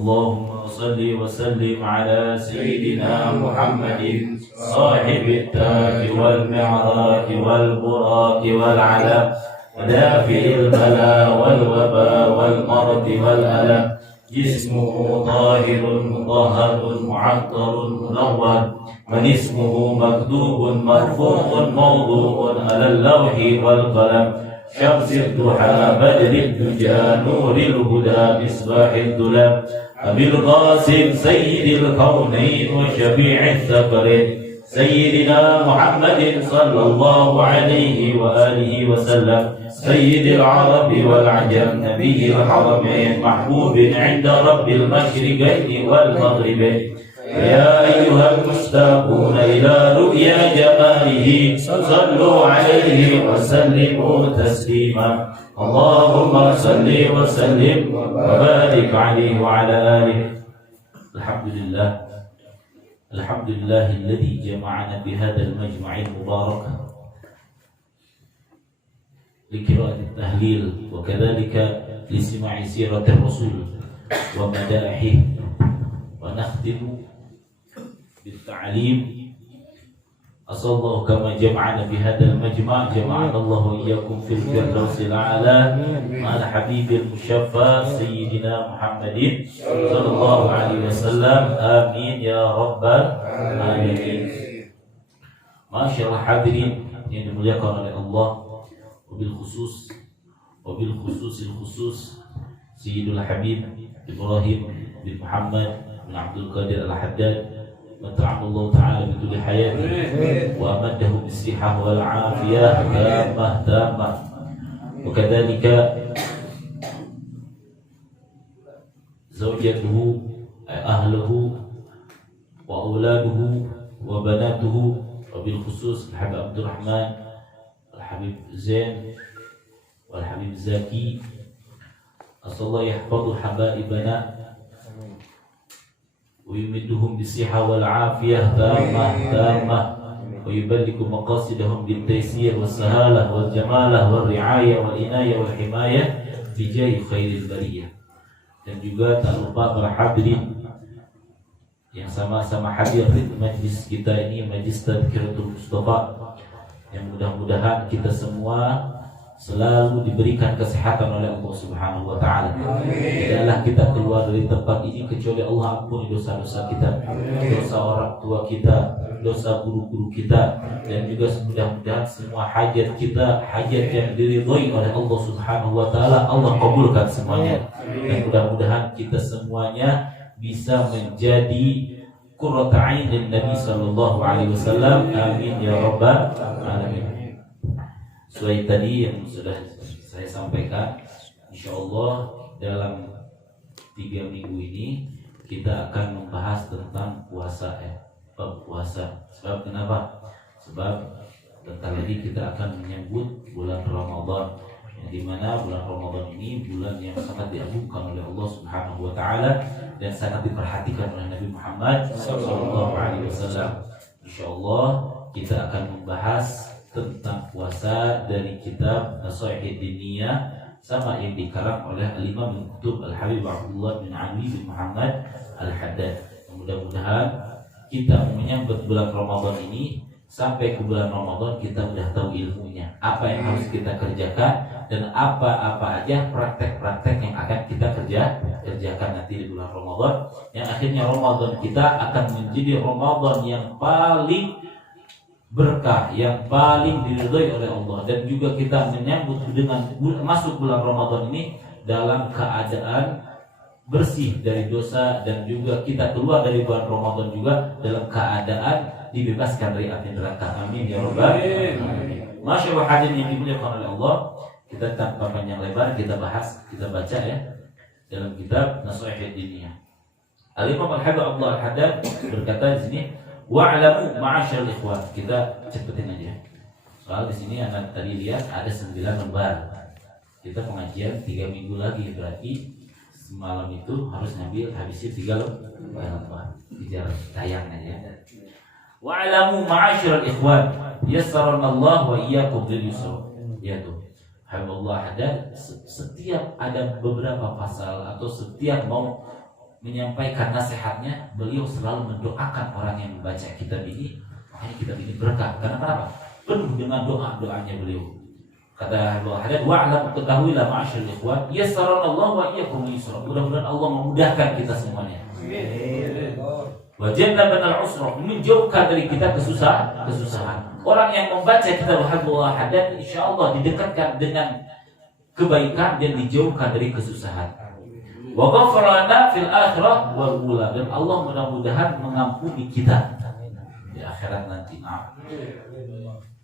اللهم صل وسلم على سيدنا محمد صاحب التاج والمعراج والبراق والعلم ودافع البلاء والوباء والمرض والألم جسمه ظاهر مطهر معطر منور من اسمه مكتوب مرفوع موضوع على اللوح والقلم شمس الضحى بدر الدجى نور الهدى مصباح الظلام أبي القاسم سيد الكونين وشفيع الثقلين سيدنا محمد صلى الله عليه وآله وسلم سيد العرب والعجم نبي الحرمين محبوب عند رب المشرقين والمغربين يا أيها المشتاقون إلى رؤيا جماله صلوا عليه وسلموا تسليما اللهم صل وسلم وبارك عليه وعلى آله. الحمد لله الذي جمعنا بهذا المجمع المبارك لقراءة التهليل وكذلك لسماع سيرة الرسول ومدائحه ونختم بالتعليم. أسأل الله كما جمعنا بهذا المجمع جمعنا الله وإياكم في الفردوس الأعلى مع الحبيب المشفى سيدنا محمد صلى الله عليه وسلم آمين يا رب العالمين. Masyaallah hadirin yang dimuliakan oleh Allah, wabil khusus Sayyidul Habib Ibrahim bin Muhammad bin Abdul Qadir Al-Haddad متعم الله تعالى بطول حياته وأمده بالصحة والعافية تامة وكذلك زوجته أهله وأولاده وبناته وبالخصوص الحبيب عبد الرحمن الحبيب زين والحبيب زكي. أسأل الله يحفظ حبائبنا ويمدهم بالصحة والعافية تامة ويبلغ مقاصدهم بالتيسير والسهالة والجمالة والرعاية والعناية والحماية بجاه خير البرية. Dan juga tak lupa para hadirin yang sama-sama hadir di majlis kita ini, Majlis Tadhkiratul Mustafa, yang mudah-mudahan kita semua selalu diberikan kesehatan oleh Allah Subhanahu wa taala. Tidaklah kita keluar dari tempat ini kecuali Allah ampuni dosa-dosa kita, dosa orang tua kita, dosa guru-guru kita, dan juga mudah-mudahan semua hajat kita, hajat yang diridhoi oleh Allah Subhanahu wa taala, Allah kabulkan semuanya. Dan mudah-mudahan kita semuanya bisa menjadi qurratu ainin Nabi sallallahu alaihi wasallam. Amin ya rabbal alamin. Sesuai tadi yang sudah saya sampaikan, insyaallah dalam 3 minggu ini kita akan membahas tentang puasa puasa. Sebab kenapa? Sebab bentar lagi kita akan menyambut bulan Ramadan, yang dimana bulan Ramadan ini bulan yang sangat diagungkan oleh Allah Subhanahu wa taala dan sangat diperhatikan oleh Nabi Muhammad sallallahu alaihi wasallam. Insyaallah kita akan membahas tentang puasa dari kitab Nasaihid Diniyah sama yang dikarang oleh Al-Imam Al-Qutub Al-Habib Abdullah bin Ali bin Muhammad Al-Haddad. Mudah-mudahan kita menyambut bulan Ramadan ini, sampai ke bulan Ramadan kita sudah tahu ilmunya, apa yang harus kita kerjakan dan apa-apa aja praktek-praktek yang akan kita kerjakan nanti di bulan Ramadan, yang akhirnya Ramadan kita akan menjadi Ramadan yang paling berkah, yang paling diridhoi oleh Allah. Dan juga kita menyambut dengan masuk bulan Ramadan ini dalam keadaan bersih dari dosa, dan juga kita keluar dari bulan Ramadan juga dalam keadaan dibebaskan dari api neraka. Amin ya rabbal alamin. Masyaallah hadirin yang dimuliakan oleh Allah, kita tanpa panjang lebar kita bahas, kita baca ya dalam kitab Nasaihid Diniyah. Al-Imam Al-Habib Abdullah Al-Haddad berkata di sini, wa'lamu ma'asyarul ikhwan. Kita cepetin aja. Soal di sini anak tadi lihat ada 9 lembar. Kita pengajian 3 minggu lagi, berarti semalam itu harus ngambil habisnya 3 lembar. Biar tayang aja. Wa'lamu ma'asyarul ikhwan, yassarallahu wa iyyakum lil yusra. Ya tuh. Habibullah Haddad setiap ada beberapa pasal atau setiap mau menyampaikan nasihatnya, beliau selalu mendoakan orang yang membaca kitab ini, makanya kitab ini berkah. Karena kenapa? Penuh dengan doa-doanya beliau. Kata Allah Haddad, wa'lam ketahuilah ma'asyil ikhwan, yassarallahu wa iyyakum yusra. Mudah-mudahan Allah memudahkan kita semuanya. Wa jannabana al-usra, menjauhkan dari kita kesusahan. Orang yang membaca kitab Allah Haddad insyaallah didekatkan dengan kebaikan dan dijauhkan dari kesusahan. Wa ghafara lana fil akhirah wal ula, dan Allah mudah-mudahan mengampuni kita di akhirat nanti.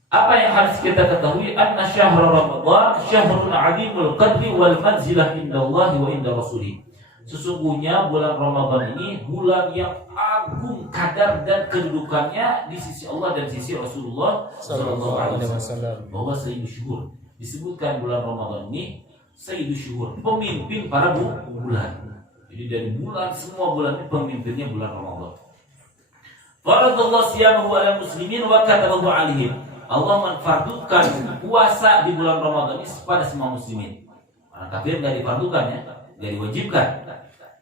Apa yang harus kita ketahui? Anna syahrul Ramadan syahrun 'azimul qadri wal manzilah indallahi wa inda rasulih. Sesungguhnya bulan Ramadan ini bulan yang agung kadar dan kedudukannya di sisi Allah dan sisi Rasulullah sallallahu alaihi wasallam. Bahwa sayyidu syuhur, disebutkan bulan Ramadan ini sayyidu syuhur, pemimpin para bulan. Jadi dari bulan, semua bulan ini pemimpinnya bulan Ramadan. Faradallahu siyamahu 'alal muslimin wa katabahu 'alaihim. Allah menfardukan puasa di bulan Ramadan ini kepada semua muslimin. Orang kafir enggak difardukan ya, enggak diwajibkan.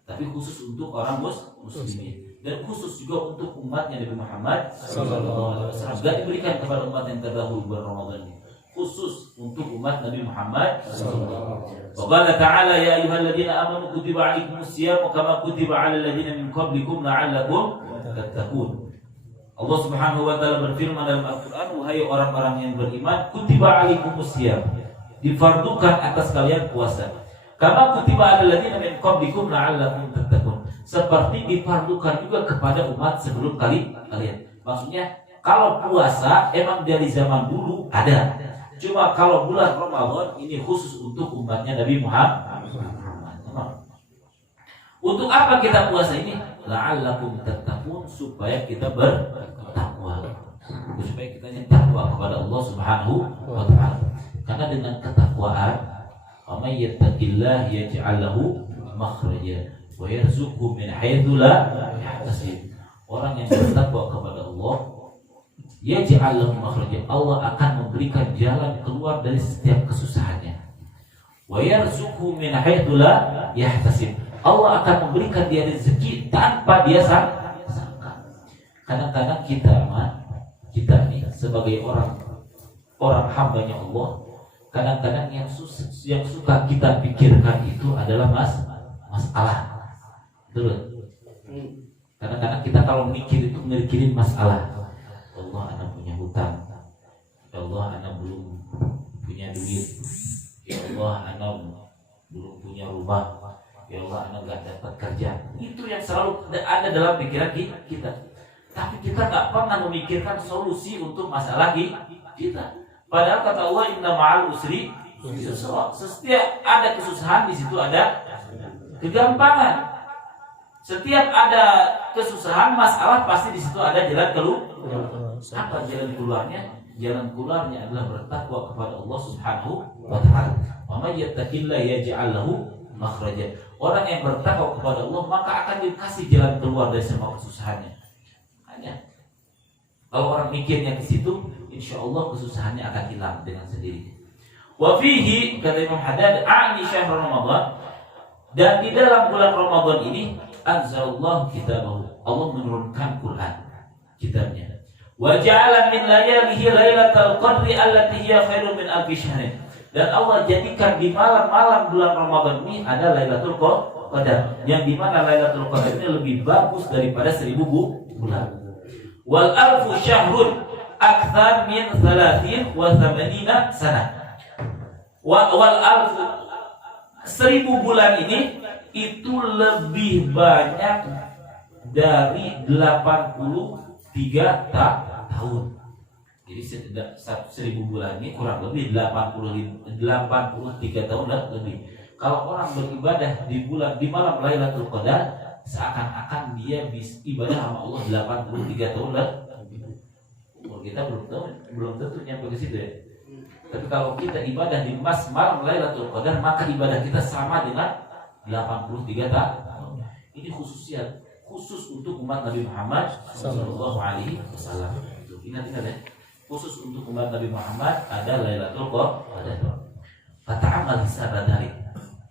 Tapi khusus untuk orang muslimin, dan khusus juga untuk umatnya Nabi Muhammad sallallahu alaihi wasallam. Enggak diberikan kepada umat yang terdahulu bulan Ramadan ini. Khusus untuk umat Nabi Muhammad sallallahu alaihi wasallam. Wa qala ta'ala ya ayyuhalladzina amanu kutiba 'alaikumus-siyam kama kutiba 'alal ladzina min qablikum la'allakum tattaqun. Allah Subhanahu wa taala berfirman dalam Al-Qur'an, wahai orang-orang yang beriman, kutiba 'alaikumus-siyam, difardukan atas kalian puasa. Kama kutiba 'alal ladzina min qablikum la'allakum tattaqun. Seperti difardukan juga kepada umat sebelum kalian. Maksudnya kalau puasa emang dari zaman dulu ada. Cuma kalau bulan Ramadan ini khusus untuk umatnya Nabi Muhammad. Untuk apa kita puasa ini? La'allakum tattaqun, supaya kita bertakwa. Supaya kita takwa kepada Allah Subhanahu wa taala. Karena dengan ketakwaan, wa may yattaqillah yaj'al lahu makhraja wa yarzuqhu min haitsu la yahtasib. Orang yang bertakwa kepada Allah, yaj'al lahu makhraja, Allah akan memberikan jalan keluar dari setiap kesusahannya. Wa yarzuqhu min haitsu la yahtasib, Allah akan memberikan dia rezeki tanpa dia sangka. Kadang-kadang kita nih sebagai orang hambanya Allah, kadang-kadang yang suka kita pikirkan itu adalah masalah. Betul. Kadang-kadang kita kalau mikir itu mikirin masalah. Allah, anak punya hutang. Ya Allah, anak belum punya duit. Ya Allah, anak belum punya rumah. Ya Allah, anak gak dapat kerja. Itu yang selalu ada dalam pikiran kita. Tapi kita gak pernah memikirkan solusi untuk masalah kita. Padahal kata Allah, inna ma'al usri yusra. Setiap ada kesusahan, di situ ada kegampangan. Setiap ada kesusahan, masalah, pasti di situ ada jalan keluar. Apa jalan keluarnya? Jalan keluarnya adalah bertakwa kepada Allah Subhanahu wa taala. Wa may yattaqillaha yaj'al lahu makhraja. Orang yang bertakwa kepada Allah maka akan dikasih jalan keluar dari semua kesusahannya. Hanya kalau orang mikirnya ke situ, insya Allah kesusahannya akan hilang dengan sendirinya. Wa fihi, kata Imam Haddad, a'ni syahr Ramadan, dan di dalam bulan Ramadan ini anzalallahu kitabahu, Allah menurunkan Quran, kitabnya. Wa ja'ala min layalihi lailatal qadri allati hiya khairun min alfi syahrin. Dan Allah jadikan di malam-malam bulan Ramadan ini ada Lailatul Qadar, yang di mana Lailatul Qadar ini lebih bagus daripada 1000 bulan. Wal alfu syahrun akthar min 30 wa 80 sana. Wal alfu, 1000 bulan ini itu lebih banyak dari 83 tahun. Jadi 1000 bulan ini kurang lebih 83 tahun lebih. Kalau orang beribadah di malam Lailatul Qadar, seakan-akan dia ibadah sama Allah 83 tahun lebih. Umur kita belum tentu nyampe ke situ ya. Tapi kalau kita ibadah di malam Lailatul Qadar, maka ibadah kita sama dengan 83 tahun. Ini khusus untuk umat Nabi Muhammad sallallahu alaihi wasallam. Ingat ya. Khusus untuk umat Nabi Muhammad ada Lailatul Qadar. Fata'amal hisab dzalik.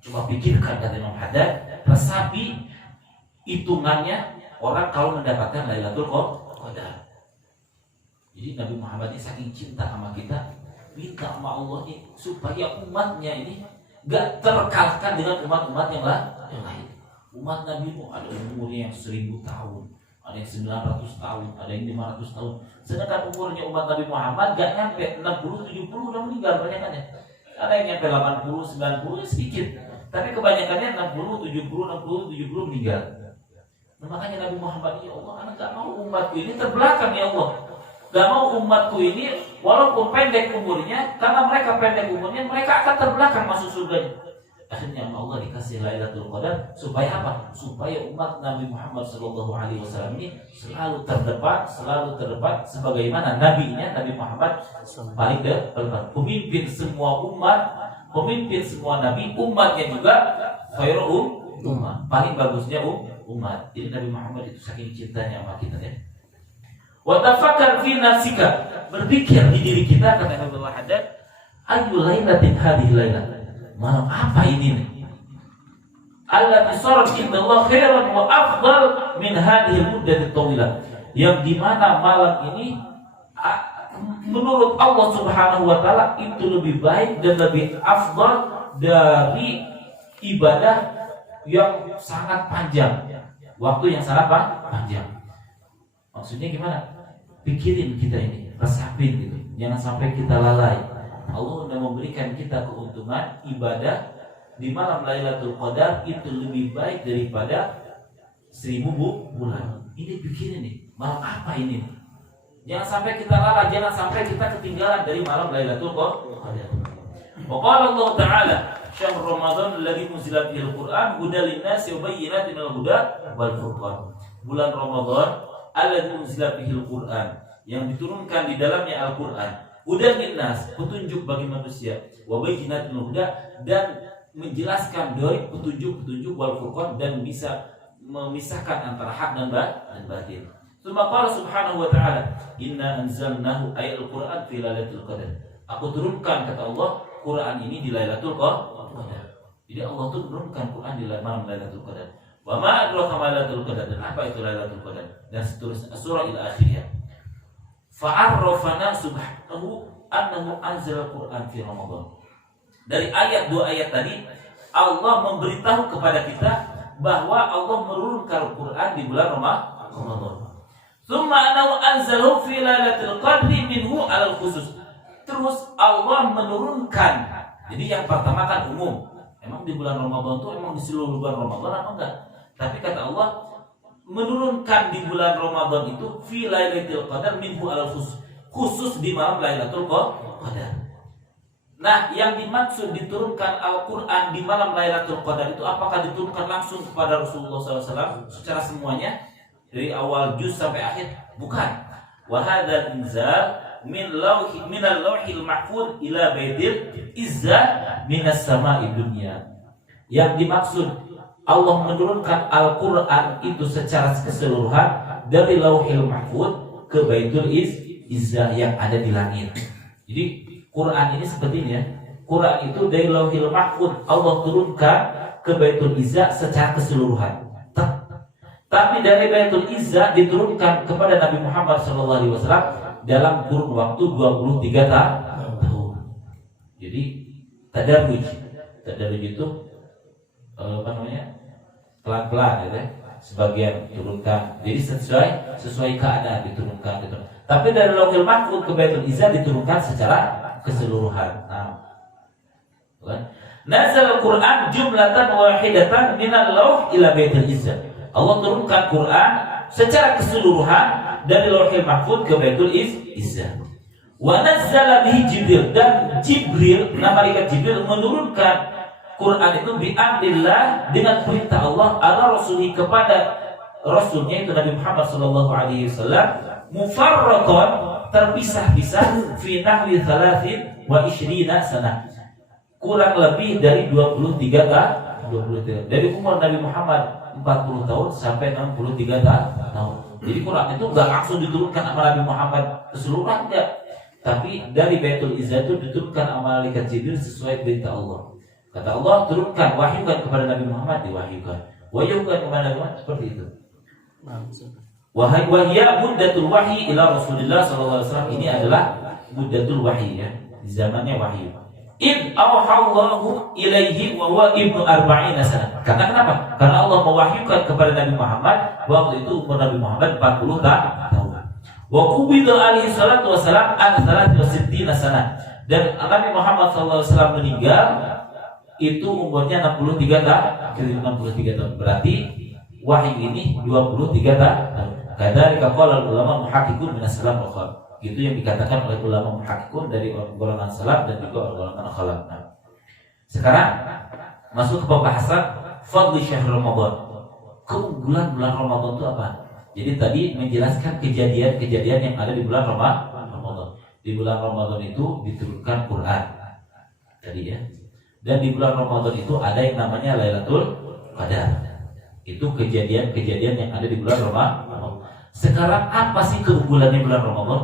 Coba pikirkan, kata Imam Haddad, resapi hitungannya orang kalau mendapatkan Lailatul Qadar. Jadi Nabi Muhammad ini saking cinta sama kita, minta sama Allah ini supaya umatnya ini gak terkalahkan dengan umat-umat yang lain. Umat Nabi ada umurnya yang 1000 tahun, ada yang 900 tahun, ada yang 500 tahun. Sedangkan umurnya umat Nabi Muhammad gak nyampe 60-70 udah meninggal banyakannya. Ada yang nyampe 80-90 sedikit, tapi kebanyakannya 60-70 meninggal. Nah, makanya Nabi Muhammad, ya Allah, anak gak mau umatku ini terbelakang ya Allah. Gak mau umatku ini walaupun pendek umurnya, karena mereka pendek umurnya, mereka akan terbelakang masuk surganya. Akhirnya Allah dikasih Lailatul Qadar supaya apa? Supaya umat Nabi Muhammad SAW ini selalu terdepan sebagaimana nabinya Nabi Muhammad paling depan, pemimpin semua umat, pemimpin semua nabi, umatnya juga khairul umat, paling bagusnya umat. Jadi Nabi Muhammad itu saking cintanya sama kita ya. Wa tafakkar fi nafsika, berpikir di diri kita, kata Nabi Haddad, ayu lailatin hadhihi lailah, malam apa ini nih? Allati sarat indallah khairan wa afdal min hadhihi muddatit tawilah, yang dimana malam ini menurut Allah Subhanahu wa taala itu lebih baik dan lebih afdal dari ibadah yang sangat panjang, waktu yang sangat panjang. Maksudnya gimana? Pikirin kita ini, resapin gitu. Jangan sampai kita lalai. Allah sudah memberikan kita keuntungan ibadah di malam Lailatul Qadar itu lebih baik daripada 1000 bulan. Ini pikirin nih, malam apa ini? Jangan sampai kita lalai, jangan sampai kita ketinggalan dari malam Lailatul Qadar. Qala Allah Ta'ala, syahr Ramadan alladzi unzila fihi al-Qur'an hudan lin-nasi wa bayyinatin minal huda wal furqan. Bulan Ramadan alladzi unzila fihi al-Qur'an, yang diturunkan di dalamnya Al-Qur'an, hudan lin-nas, petunjuk bagi manusia, wa bayyinatin minal huda, dan menjelaskan dari petunjuk-petunjuk wal furqan, dan bisa memisahkan antara hak dan batil. Tsumma qala subhanahu wa ta'ala, inna anzalnahu ayal Qur'an fi lailatul qadar. Aku turunkan, kata Allah, Quran ini di Lailatul Qadar. Jadi Allah tuh menurunkan Quran di malam Lailatul Qadar. Wa ma adraka ma Lailatul Qadar, dan apa itu Lailatul Qadar, dan seterusnya surah ila akhirnya. Fa'arrafana subhanahu annahu anzala Quran fi Ramadan. Dari dua ayat tadi Allah memberitahu kepada kita bahwa Allah menurunkan Quran di bulan Ramadan. Tsumma annahu anzalahu fi Lailatul Qadri minhu 'alal khusus. Terus Allah menurunkan. Jadi yang pertama kan umum. Emang di bulan Ramadan itu emang di seluruh bulan Ramadan apa enggak? Tapi kata Allah menurunkan di bulan Ramadan itu fi Lailatul Qadar minhu al khusus. Khusus di malam Lailatul Qadar. Nah, yang dimaksud diturunkan Al-Qur'an di malam Lailatul Qadar itu apakah diturunkan langsung kepada Rasulullah SAW secara semuanya dari awal juz sampai akhir? Bukan. Wa hadzal inzal minal lauhil mahfuz ila baitil izza minas sama'i dunya. Yang dimaksud Allah menurunkan Al-Qur'an itu secara keseluruhan dari lauhil mahfuz ke baitul izzah yang ada di langit. Jadi Quran ini seperti ini ya. Quran itu dari lauhil mahfuz Allah turunkan ke baitul izzah secara keseluruhan. Tapi dari baitul izzah diturunkan kepada Nabi Muhammad SAW dalam kurun waktu 23 tahun. Jadi tadarruj itu pelan-pelan gitu ya. Sebagian turunkan. Jadi sesuai keadaan diturunkan gitu. Tapi dari Lauhul Mahfuz ke Baitul Izzah diturunkan secara keseluruhan. Nazal Al-Quran jumlatan wahidatan minal lauh ila Baitul Izzah. Allah turunkan Quran secara keseluruhan dari Lauhul Mahfuz ke Baitul Izzah. Wa nazzala bihi Jibril, dan Jibril, malaikat Jibril menurunkan Quran itu bi'amrillah, dengan perintah Allah ala rasuli, kepada rasulnya itu Nabi Muhammad sallallahu alaihi wasallam, mufarraqan, terpisah-pisah, fi nahwi 23 sana, kurang lebih dari 23 tahun. Dari umur Nabi Muhammad 40 tahun sampai 63 tahun. Jadi Quran itu enggak langsung diturunkan sama Nabi Muhammad keseluruhan, enggak. Tapi dari Baitul Izzah itu diturunkan sama malaikat Jibril sesuai perintah Allah. Kata Allah, turunkan, wahyukan kepada Nabi Muhammad, diwahyukan. Wahyu bukan kepada Nabi seperti itu. Wahya muddatul wahyi ila Rasulillah sallallahu alaihi wasallam. Ini adalah muddatul wahyi ya, di zamannya wahyu. Id auhallahu ilaihi wa huwa ibnu arba'ina sana. Karena kenapa? Karena Allah mewahyukan kepada Nabi Muhammad waktu itu umur Nabi Muhammad 40 tahun. Wa qubida alaihi salatu wasalam an 63 sana. Dan Nabi Muhammad sallallahu alaihi wasallam meninggal itu umurnya 63 tahun. Berarti wahyu ini 23 tahun. Kadzalika qala ulama muhaqqiqun min as-salaf wal khalaf. Itu yang dikatakan oleh ulama muhaqqiqun dari golongan salaf dan juga golongan khalaf. Sekarang masuk ke pembahasan fadli syahr Ramadan. Keunggulan bulan Ramadan itu apa? Jadi tadi menjelaskan kejadian-kejadian yang ada di bulan Ramadan. Di bulan Ramadan itu diturunkan Quran. Tadi ya. Dan di bulan Ramadan itu ada yang namanya Lailatul Qadar. Itu kejadian-kejadian yang ada di bulan Ramadan. Sekarang apa sih keunggulannya bulan Ramadan?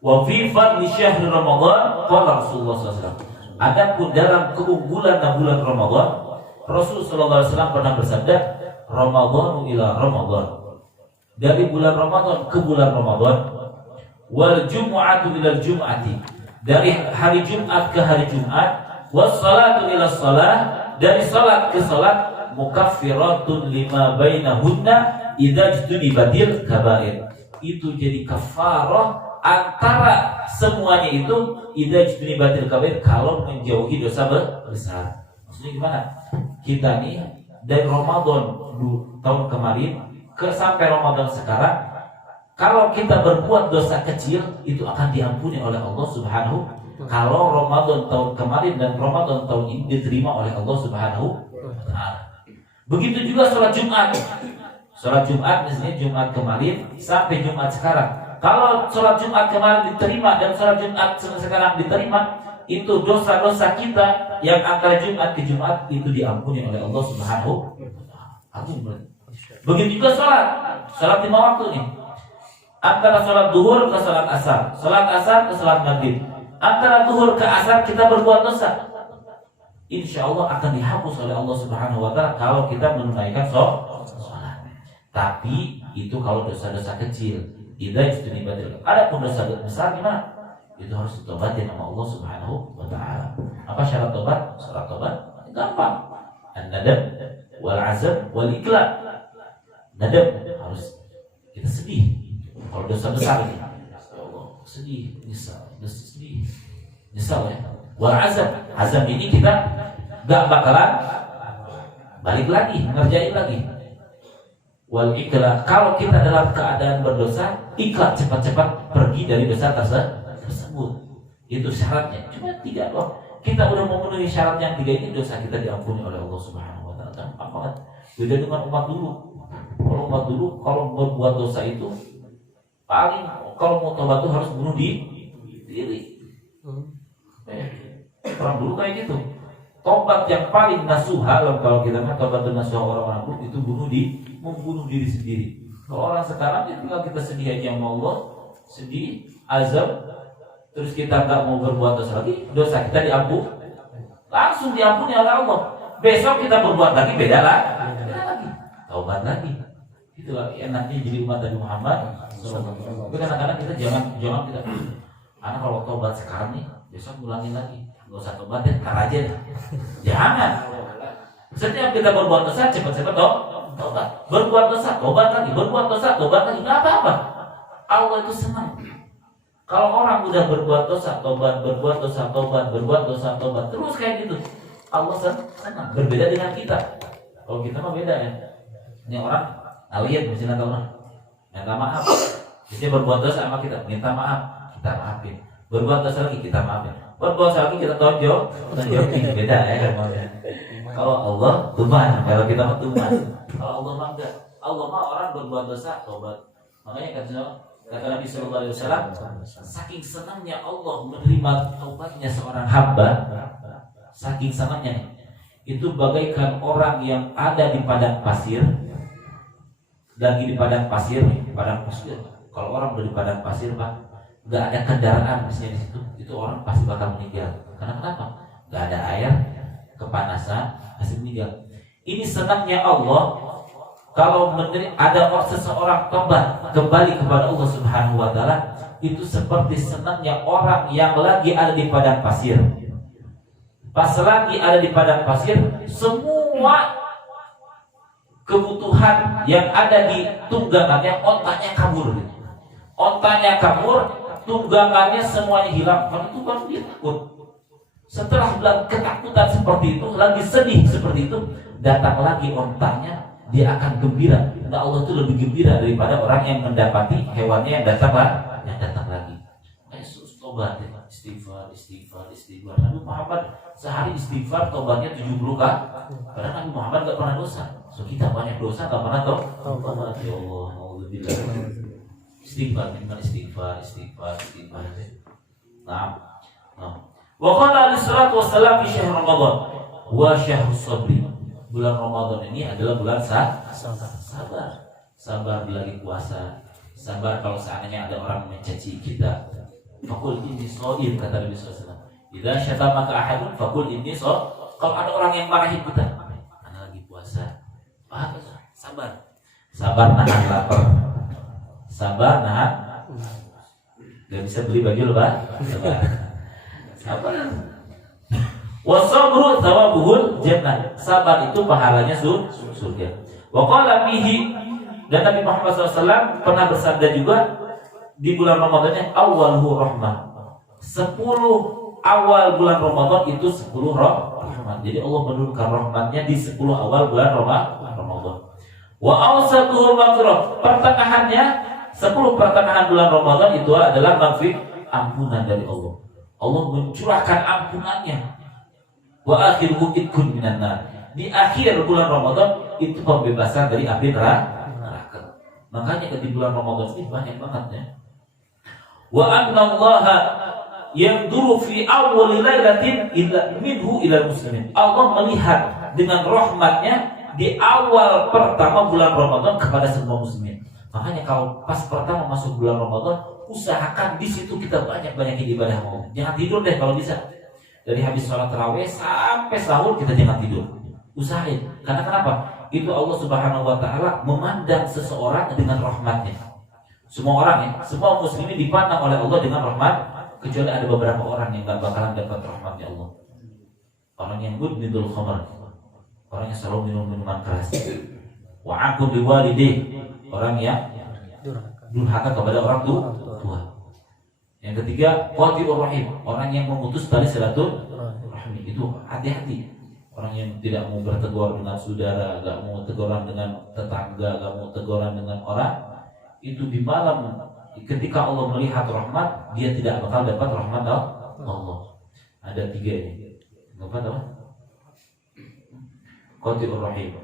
Wa fi fadli syahr Ramadan qala Rasulullah SAW. Adapun dalam keunggulan bulan Ramadan, Rasulullah SAW pernah bersabda, Ramadhanu ila Ramadan. Dari bulan Ramadan ke bulan Ramadan, wal jumu'atu ila jum'ati. Dari hari Jumat ke hari Jumat, was salatu ila salah. Dari salat ke salat, mukaffiratun lima bainahunna idza jtunibatil kabair. Itu jadi kafarah antara semuanya itu idza jtunibatil kabair, kalau menjauhi dosa besar. Maksudnya gimana? Kita nih dari Ramadan tahun kemarin ke sampai Ramadan sekarang, kalau kita berbuat dosa kecil itu akan diampuni oleh Allah Subhanahu. Kalau Ramadan tahun kemarin dan Ramadan tahun ini diterima oleh Allah Subhanahu wa taala. Begitu juga sholat Jumat. Sholat Jumat misalnya Jumat kemarin sampai Jumat sekarang. Kalau sholat Jumat kemarin diterima dan sholat Jumat sekarang diterima, itu dosa-dosa kita yang antara Jumat ke Jumat itu diampuni oleh Allah Subhanahu wa taala. Begitu juga sholat 5 waktu nih. Antara sholat duhur ke sholat asar ke sholat maghrib. Antara duhur ke asar kita berbuat dosa, insya Allah akan dihapus oleh Allah Subhanahu wa taala kalau kita menunaikan sholat. Tapi itu kalau dosa-dosa kecil. Adapun dosa besar gimana? Itu harus ditobatin sama Allah Subhanahu wa taala. Apa syarat tobat? Syarat tobat gampang. An-nadam wal azam wal iqla. Nadam harus kita sedih. Kalau dosa besar ini, ya Allah, sedih, nyesal ya. Wal azam ini kita gak bakalan balik lagi, ngerjain lagi. Wal ikhlas, kalau kita dalam keadaan berdosa, ikhlas cepat-cepat pergi dari dosa tersebut. Itu syaratnya. Cuma 3 doang. Kita udah memenuhi syarat yang 3 ini, dosa kita diampuni oleh Allah Subhanahu wa taala. Gampang banget. Beda dengan umat dulu. Kalau umat dulu kalau berbuat dosa itu paling kalau mau tobat tuh harus bunuh diri. Orang dulu kayak gitu. Tobat yang paling nasuha, kalau kita kan tobat dan nasuha orang-orang dulu itu membunuh diri sendiri. Kalau orang sekarang ya tinggal kita sedih aja sama Allah, sedih, azab, terus kita nggak mau berbuat dosa lagi, dosa kita diampuni, langsung diampuni oleh Allah. Besok kita berbuat lagi beda lagi, taubat lagi. Itulah enaknya jadi umat Nabi Muhammad. Tapi kadang-kadang kita jangan kita, karena kalau taubat sekarang nih, besok ngulangin lagi, nggak usah taubat ya, ntar aja deh. Jangan. Setiap kita berbuat dosa cepat-cepat taubat. Berbuat dosa taubat lagi, berbuat dosa taubat lagi, nggak apa-apa. Allah itu senang. Kalau orang udah berbuat dosa taubat, berbuat dosa taubat, berbuat dosa taubat, terus kayak gitu, Allah senang. Berbeda dengan kita. Kalau kita mah beda ya. Ini orang alien misalnya orang minta maaf, dia berbuat dosa sama kita, minta maaf, kita maafin. Berbuat dosa lagi kita maafin. Berbuat dosa lagi kita tonjok, beda ya. Kalau Allah tuman, kalau kita mah tuman. Kalau Allah mah enggak. Allah mah orang berbuat dosa taubat. Makanya kata Nabi sallallahu alaihi wasallam, saking senangnya Allah menerima taubatnya seorang hamba, saking senangnya itu bagaikan orang yang ada di padang pasir. Lagi di padang pasir. Kalau orang udah di padang pasir, Pak, nggak ada kendaraan misalnya di situ, itu orang pasti bakal meninggal. Karena kenapa? Nggak ada air, kepanasan, pasti meninggal. Ini senangnya Allah kalau ada seseorang tobat kembali kepada Allah Subhanahu wa taala, itu seperti senangnya orang yang lagi ada di padang pasir. Pas lagi ada di padang pasir, semua kebutuhan yang ada di tunggangannya, ontanya kabur. Ontanya kabur, tunggangannya semuanya hilang. Karena itu baru dia takut. Setelah ketakutan seperti itu, lagi sedih seperti itu, datang lagi ontanya, dia akan gembira. Nah, Allah itu lebih gembira daripada orang yang mendapati hewannya yang datang lagi. Yesus tobat, istighfar. Nabi Muhammad sehari istighfar tobatnya 70 kali. Karena Nabi Muhammad gak pernah dosa. So kita banyak dosa gak pernah tobat. Ya Allah, alhamdulillah. Istighfar. Nah. Wa qala alaihi salatu wassalam fi syahr Ramadan wa syahrus sabri. Bulan Ramadan ini adalah bulan sabar. Sabar di lagi puasa. Sabar kalau seandainya ada orang mencaci kita. Faqul inni shaim, kata Nabi sallallahu alaihi wasallam. Idza syatamaka ahadun faqul inni shaim. Kalau ada orang yang marahin kita, ana lagi puasa. Sabar. Sabar nahan lapar. Sabar nahan. Gak bisa beli baju lebaran. Sabar. Wasabru thawabuhul jannah. Sabar itu pahalanya surga. Wa qala bihi, dan Nabi Muhammad SAW pernah bersabda juga di bulan Ramadan, awalhu rahmah. 10 awal bulan Ramadan itu 10 rahmat. Jadi Allah menurunkan rahmatnya di 10 awal bulan Ramadan. Wa awsatuhul maghfirah. Pertengahannya 10 pertengahan bulan Ramadan itu adalah ampunan dari Allah. Allah mencurahkan ampunannya. Wa akhiruhu idkun minan nar. Di akhir bulan Ramadan itu pembebasan dari api neraka. Makanya di bulan Ramadan ini banyak banget ya. Wa anna Allaha yanduru fi awwal lailatin illa minhu ila muslimin. Allah melihat dengan rahmatnya di awal pertama bulan Ramadan kepada semua muslimin. Makanya kalau pas pertama masuk bulan Ramadan, usahakan di situ kita banyak-banyakin ibadah mau. Jangan tidur deh kalau bisa. Dari habis sholat tarawih sampai sahur kita jangan tidur. Usahain. Karena kenapa? Itu Allah Subhanahu wa taala memandang seseorang dengan rahmatnya. Semua orang ya, semua muslimin dipandang oleh Allah dengan rahmat, kecuali ada beberapa orang yang gak bakalan dapat rahmatnya Allah. Orang yang mudminul khamar, orang yang selalu minum minuman keras. Wa aqul biwalidayh, orang yang durhaka kepada orang tua. Yang ketiga, qati'ur rahim, orang yang memutus tali silaturahim. Itu hati-hati. Orang yang tidak mau bertegur dengan saudara, gak mau teguran dengan tetangga, gak mau teguran dengan orang, itu di malam ketika Allah melihat rahmat, dia tidak bakal dapat rahmat Allah. Ada 3 ini. Dapat apa? Qati'ur rahim,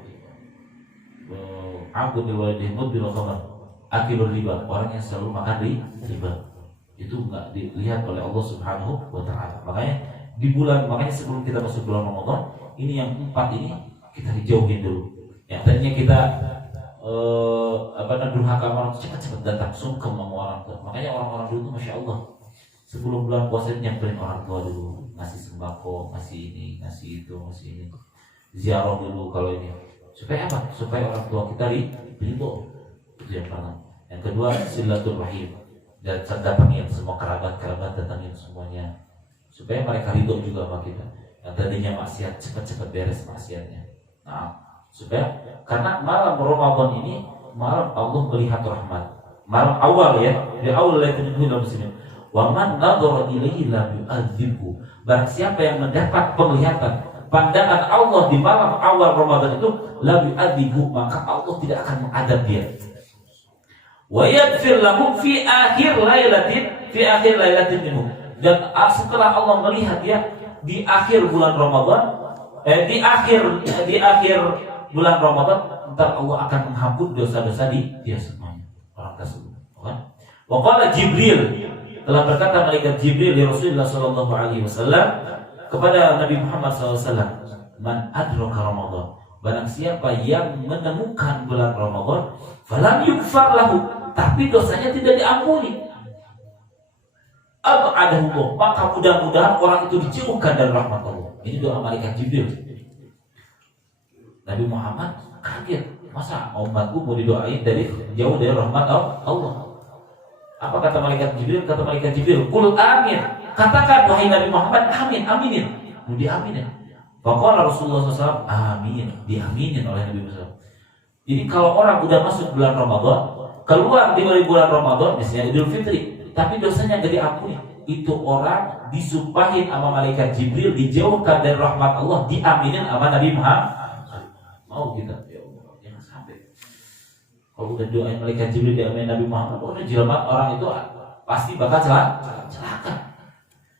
aqul biwalidayh, mudbil khamar, akilur riba, orang yang selalu makan riba. Itu enggak dilihat oleh Allah Subhanahu wa taala. Makanya sebelum kita masuk bulan Ramadan, ini yang 4 ini kita dijauhin dulu. Yang tadinya kita durhaka orang, cepat-cepat datang sungkem sama orang tua. Makanya orang-orang dulu tuh Masya Allah, sebelum bulan puasa nyamperin orang tua dulu, ngasih sembako, ngasih ini, ngasih itu, ngasih ini, ziarah dulu kalau ini. Supaya apa? Supaya orang tua kita ridho. Itu yang pertama. Yang kedua, silaturahim, dan datangin semua kerabat datangin semuanya, supaya mereka ridho juga sama kita. Yang tadinya maksiat, cepat-cepat beres maksiatnya. Nah, supaya karena malam Ramadan ini malam Allah melihat rahmat. Malam awal ya, di awal lailatul muslimin. Wa man nadhara ilaihi lam yu'adzibhu. Barang siapa yang mendapat penglihatan pandangan Allah di malam awal Ramadan itu, lam yu'adzibhu, maka Allah tidak akan mengadab dia. Wa yaghfir lahum fi akhir lailatin minhu. Dan setelah Allah melihat dia di akhir bulan Ramadan, di akhir bulan Ramadan, ntar Allah akan menghapus dosa-dosa dia semuanya, orang tersebut. Wa qala Jibril, telah berkata malaikat Jibril di Rasulullah sallallahu alaihi wasallam kepada Nabi Muhammad sallallahu alaihi wasallam, man adraka Ramadan, barang siapa yang menemukan bulan Ramadan, falam yughfar lahu, tapi dosanya tidak diampuni, ab'adahu, maka mudah-mudahan orang itu dijauhkan dari rahmat Allah. Ini doa malaikat Jibril. Nabi Muhammad kaget, masa umatku mau didoain dari jauh dari rahmat Allah? Apa kata malaikat Jibril? Kata malaikat Jibril, "Qul amin." Katakan wahai Nabi Muhammad, amin, aminin. Mau diaminin. Pokoknya Rasulullah SAW, amin, diaminin oleh Nabi Muhammad. Jadi kalau orang udah masuk bulan Ramadan, keluar di bulan Ramadan, misalnya Idul Fitri, tapi dosanya gak diampuni, itu orang disumpahin sama malaikat Jibril, dijauhkan dari rahmat Allah, diaminin sama Nabi Muhammad. Mau kita, ya Allah, jangan sampai. Kalau udah doain malaikat Jibril diaminin Nabi Muhammad, udah jelma orang itu pasti bakal celaka.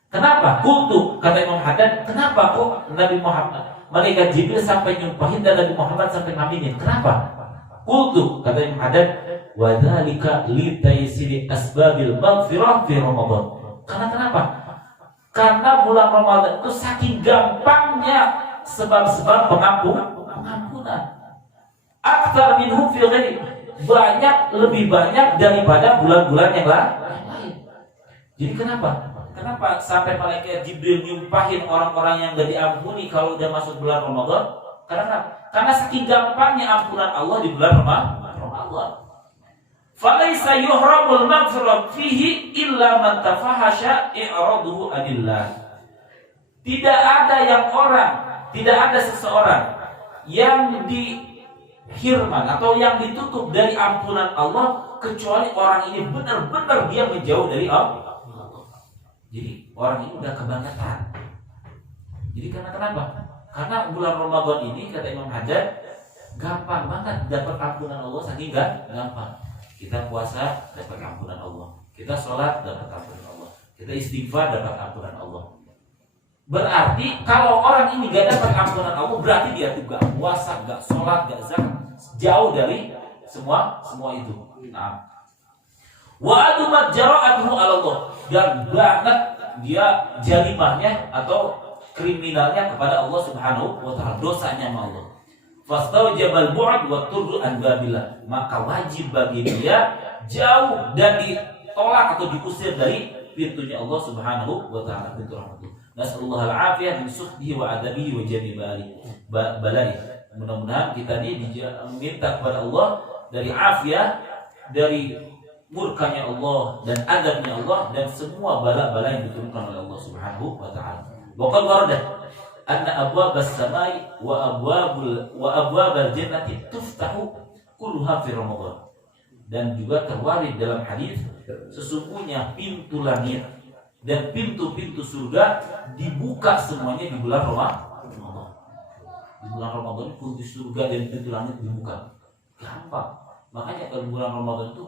Kenapa? Kultu, kata Imam Haddad, kenapa kok Nabi Muhammad, malaikat Jibril sampai nyumpahin dan Nabi Muhammad sampai ngaminin? Kenapa? Kultu, kata Imam Haddad, wa dzalika li taysiri asbabil maghfirah fi Ramadan. Karena kenapa? Karena bulan Ramadan itu saking gampangnya sebab-sebab pengampunan. Aktsar minhu fi ghairi, lebih banyak daripada bulan-bulan yang lain. Jadi kenapa sampai malaikat Jibril nyumpahin orang-orang yang gak diampuni kalau udah masuk bulan Ramadan? Karena saking gampangnya ampunan Allah di bulan Ramadan. Falaisa yuhramul maghfirah fihi illa man tafahasha i'raduhu anillah. Tidak ada seseorang yang dihirman atau yang ditutup dari ampunan Allah kecuali orang ini benar-benar dia menjauh dari Allah. Jadi orang ini udah kebangetan. Jadi kenapa? Karena bulan Ramadan ini kata Imam Haddad gampang banget dapat ampunan Allah, saking gampang. Kita puasa dapat ampunan Allah, kita sholat dapat ampunan Allah, kita istighfar dapat ampunan Allah. Berarti kalau orang ini gak dapat ampunan Allah, berarti dia tuh gak puasa, gak sholat, gak zakat, jauh dari semua itu. Nah, wa adumat jara'atuhu 'ala Allah, dan banget dia jarimahnya atau kriminalnya kepada Allah Subhanahu wa taala, dosanya sama Allah. Fastaujabal bu'd wa turdu an babillah, maka wajib bagi dia jauh dan ditolak atau diusir dari pintunya Allah Subhanahu wa taala, pintu rahmat. Nasallallahu al-afiyah min sukhdihi wa adabihi wa jannibali balai. Mudah-mudahan kita ini minta kepada Allah dari afiyah, dari murkanya Allah dan adabnya Allah dan semua bala-bala yang diturunkan oleh Allah Subhanahu wa taala. Wa qad warada anna abwabas samai wa abwabal jannati tuftahu kulluha fi Ramadan. Dan juga terwarid dalam hadis, sesungguhnya pintu langit dan pintu-pintu surga dibuka semuanya di bulan Ramadan. Di bulan Ramadan pintu surga dan pintu langit dibuka. Gampang. Makanya kalau bulan Ramadan itu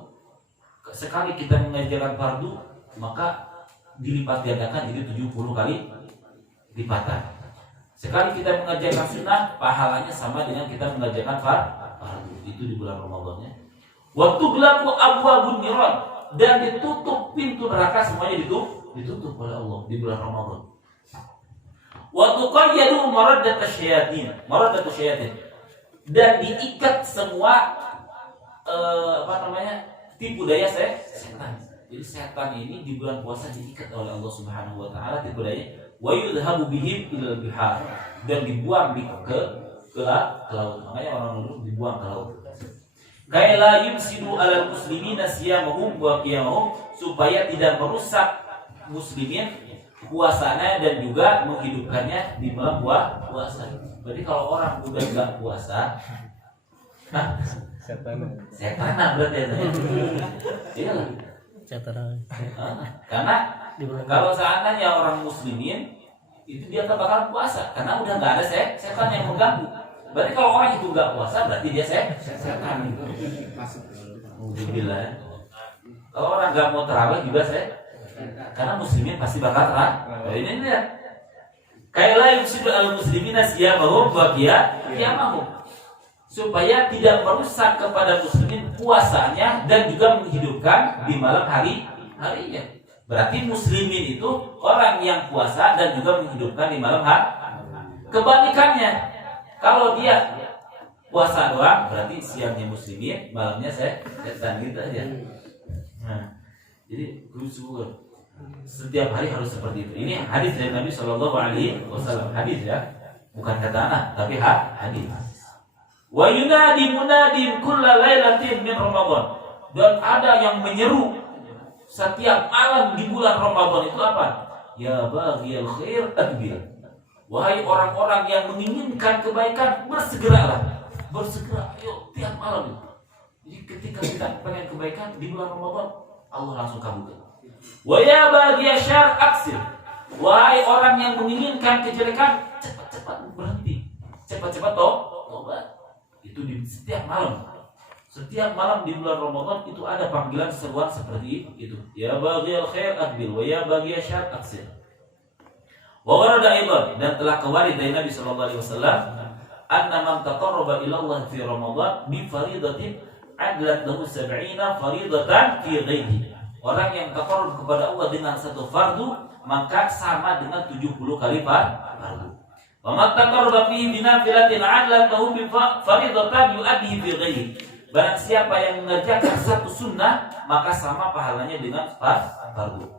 sekali kita mengerjakan fardu, maka dilipat gandakan jadi 70 kali lipatan. Sekali kita mengerjakan sunnah, pahalanya sama dengan kita mengerjakan fardu. Itu di bulan Ramadannya. Waktu berlaku abwabun niran, dan ditutup pintu neraka, semuanya ditutup oleh Allah di bulan Ramadan. Waktu qayyadu maradatu syayatin, dan diikat semua tipu daya setan. Jadi setan ini di bulan puasa diikat oleh Allah Subhanahu wa taala, tipu daya, wa yudhabu bihim ilal bihar, dan dibuang ke laut. Makanya orang dulu dibuang ke laut. Kaila yumsidu alal muslimina siyamahum wa qiyamahum, supaya tidak merusak muslimin puasanya dan juga menghidupkannya di malam puasa. Berarti kalau orang udah enggak puasa, setanan berarti ya. Iya lah. Karena kalau seandainya orang muslimin itu dia bakal puasa karena udah nggak ada setan yang mengganggu. Berarti kalau orang itu nggak puasa berarti dia setan. Alhamdulillah. Kalau orang nggak mau tarawih juga karena muslimin pasti bakal tarawih. Ini dia. Kaila yusidu al muslimina siyamahum wa qiyamahum, supaya tidak merusak kepada muslimin puasanya dan juga menghidupkan di malam harinya. Berarti muslimin itu orang yang puasa dan juga menghidupkan di malam hari. Kebalikannya, kalau dia puasa doang, berarti siangnya muslimin, malamnya setan, gitu aja. Nah, jadi khusus setiap hari harus seperti itu. Ini hadis dari Nabi Shallallahu Alaihi Wasallam, hadis ya, bukan kata anak, tapi hadis. Wa yunadi munadin kulla lailatin min Ramadan. Dan ada yang menyeru setiap malam di bulan Ramadan itu apa? Ya baghiyal khair aqbil. Wahai orang-orang yang menginginkan kebaikan, bersegeralah. Bersegera, ayo tiap malam itu. Jadi ketika kita pengen kebaikan di bulan Ramadan, Allah langsung kabulkan. Wa ya baghiyal syarr aqsir. Wahai orang yang menginginkan kejelekan, cepat-cepat berhenti. Cepat-cepat tobat. Itu di setiap malam. Setiap malam di bulan Ramadan itu ada panggilan seruan seperti itu. Ya baghiyal khair aqbil wa ya baghiyal syarr aqsir. Wa warada aidan, dan telah kewarid dari Nabi sallallahu alaihi wasallam, anna man taqarraba ila Allah fi Ramadan bi faridatin adlat lahu 70 faridatan fi ghairihi. Orang yang taqarrub kepada Allah dengan satu fardu, maka sama dengan 70 kali fardu. Wa man taqarraba fihi bi nafilatin adlat lahu bi faridatan yu'addihi fi ghairihi. Barang siapa yang mengerjakan satu sunnah, maka sama pahalanya dengan fardu.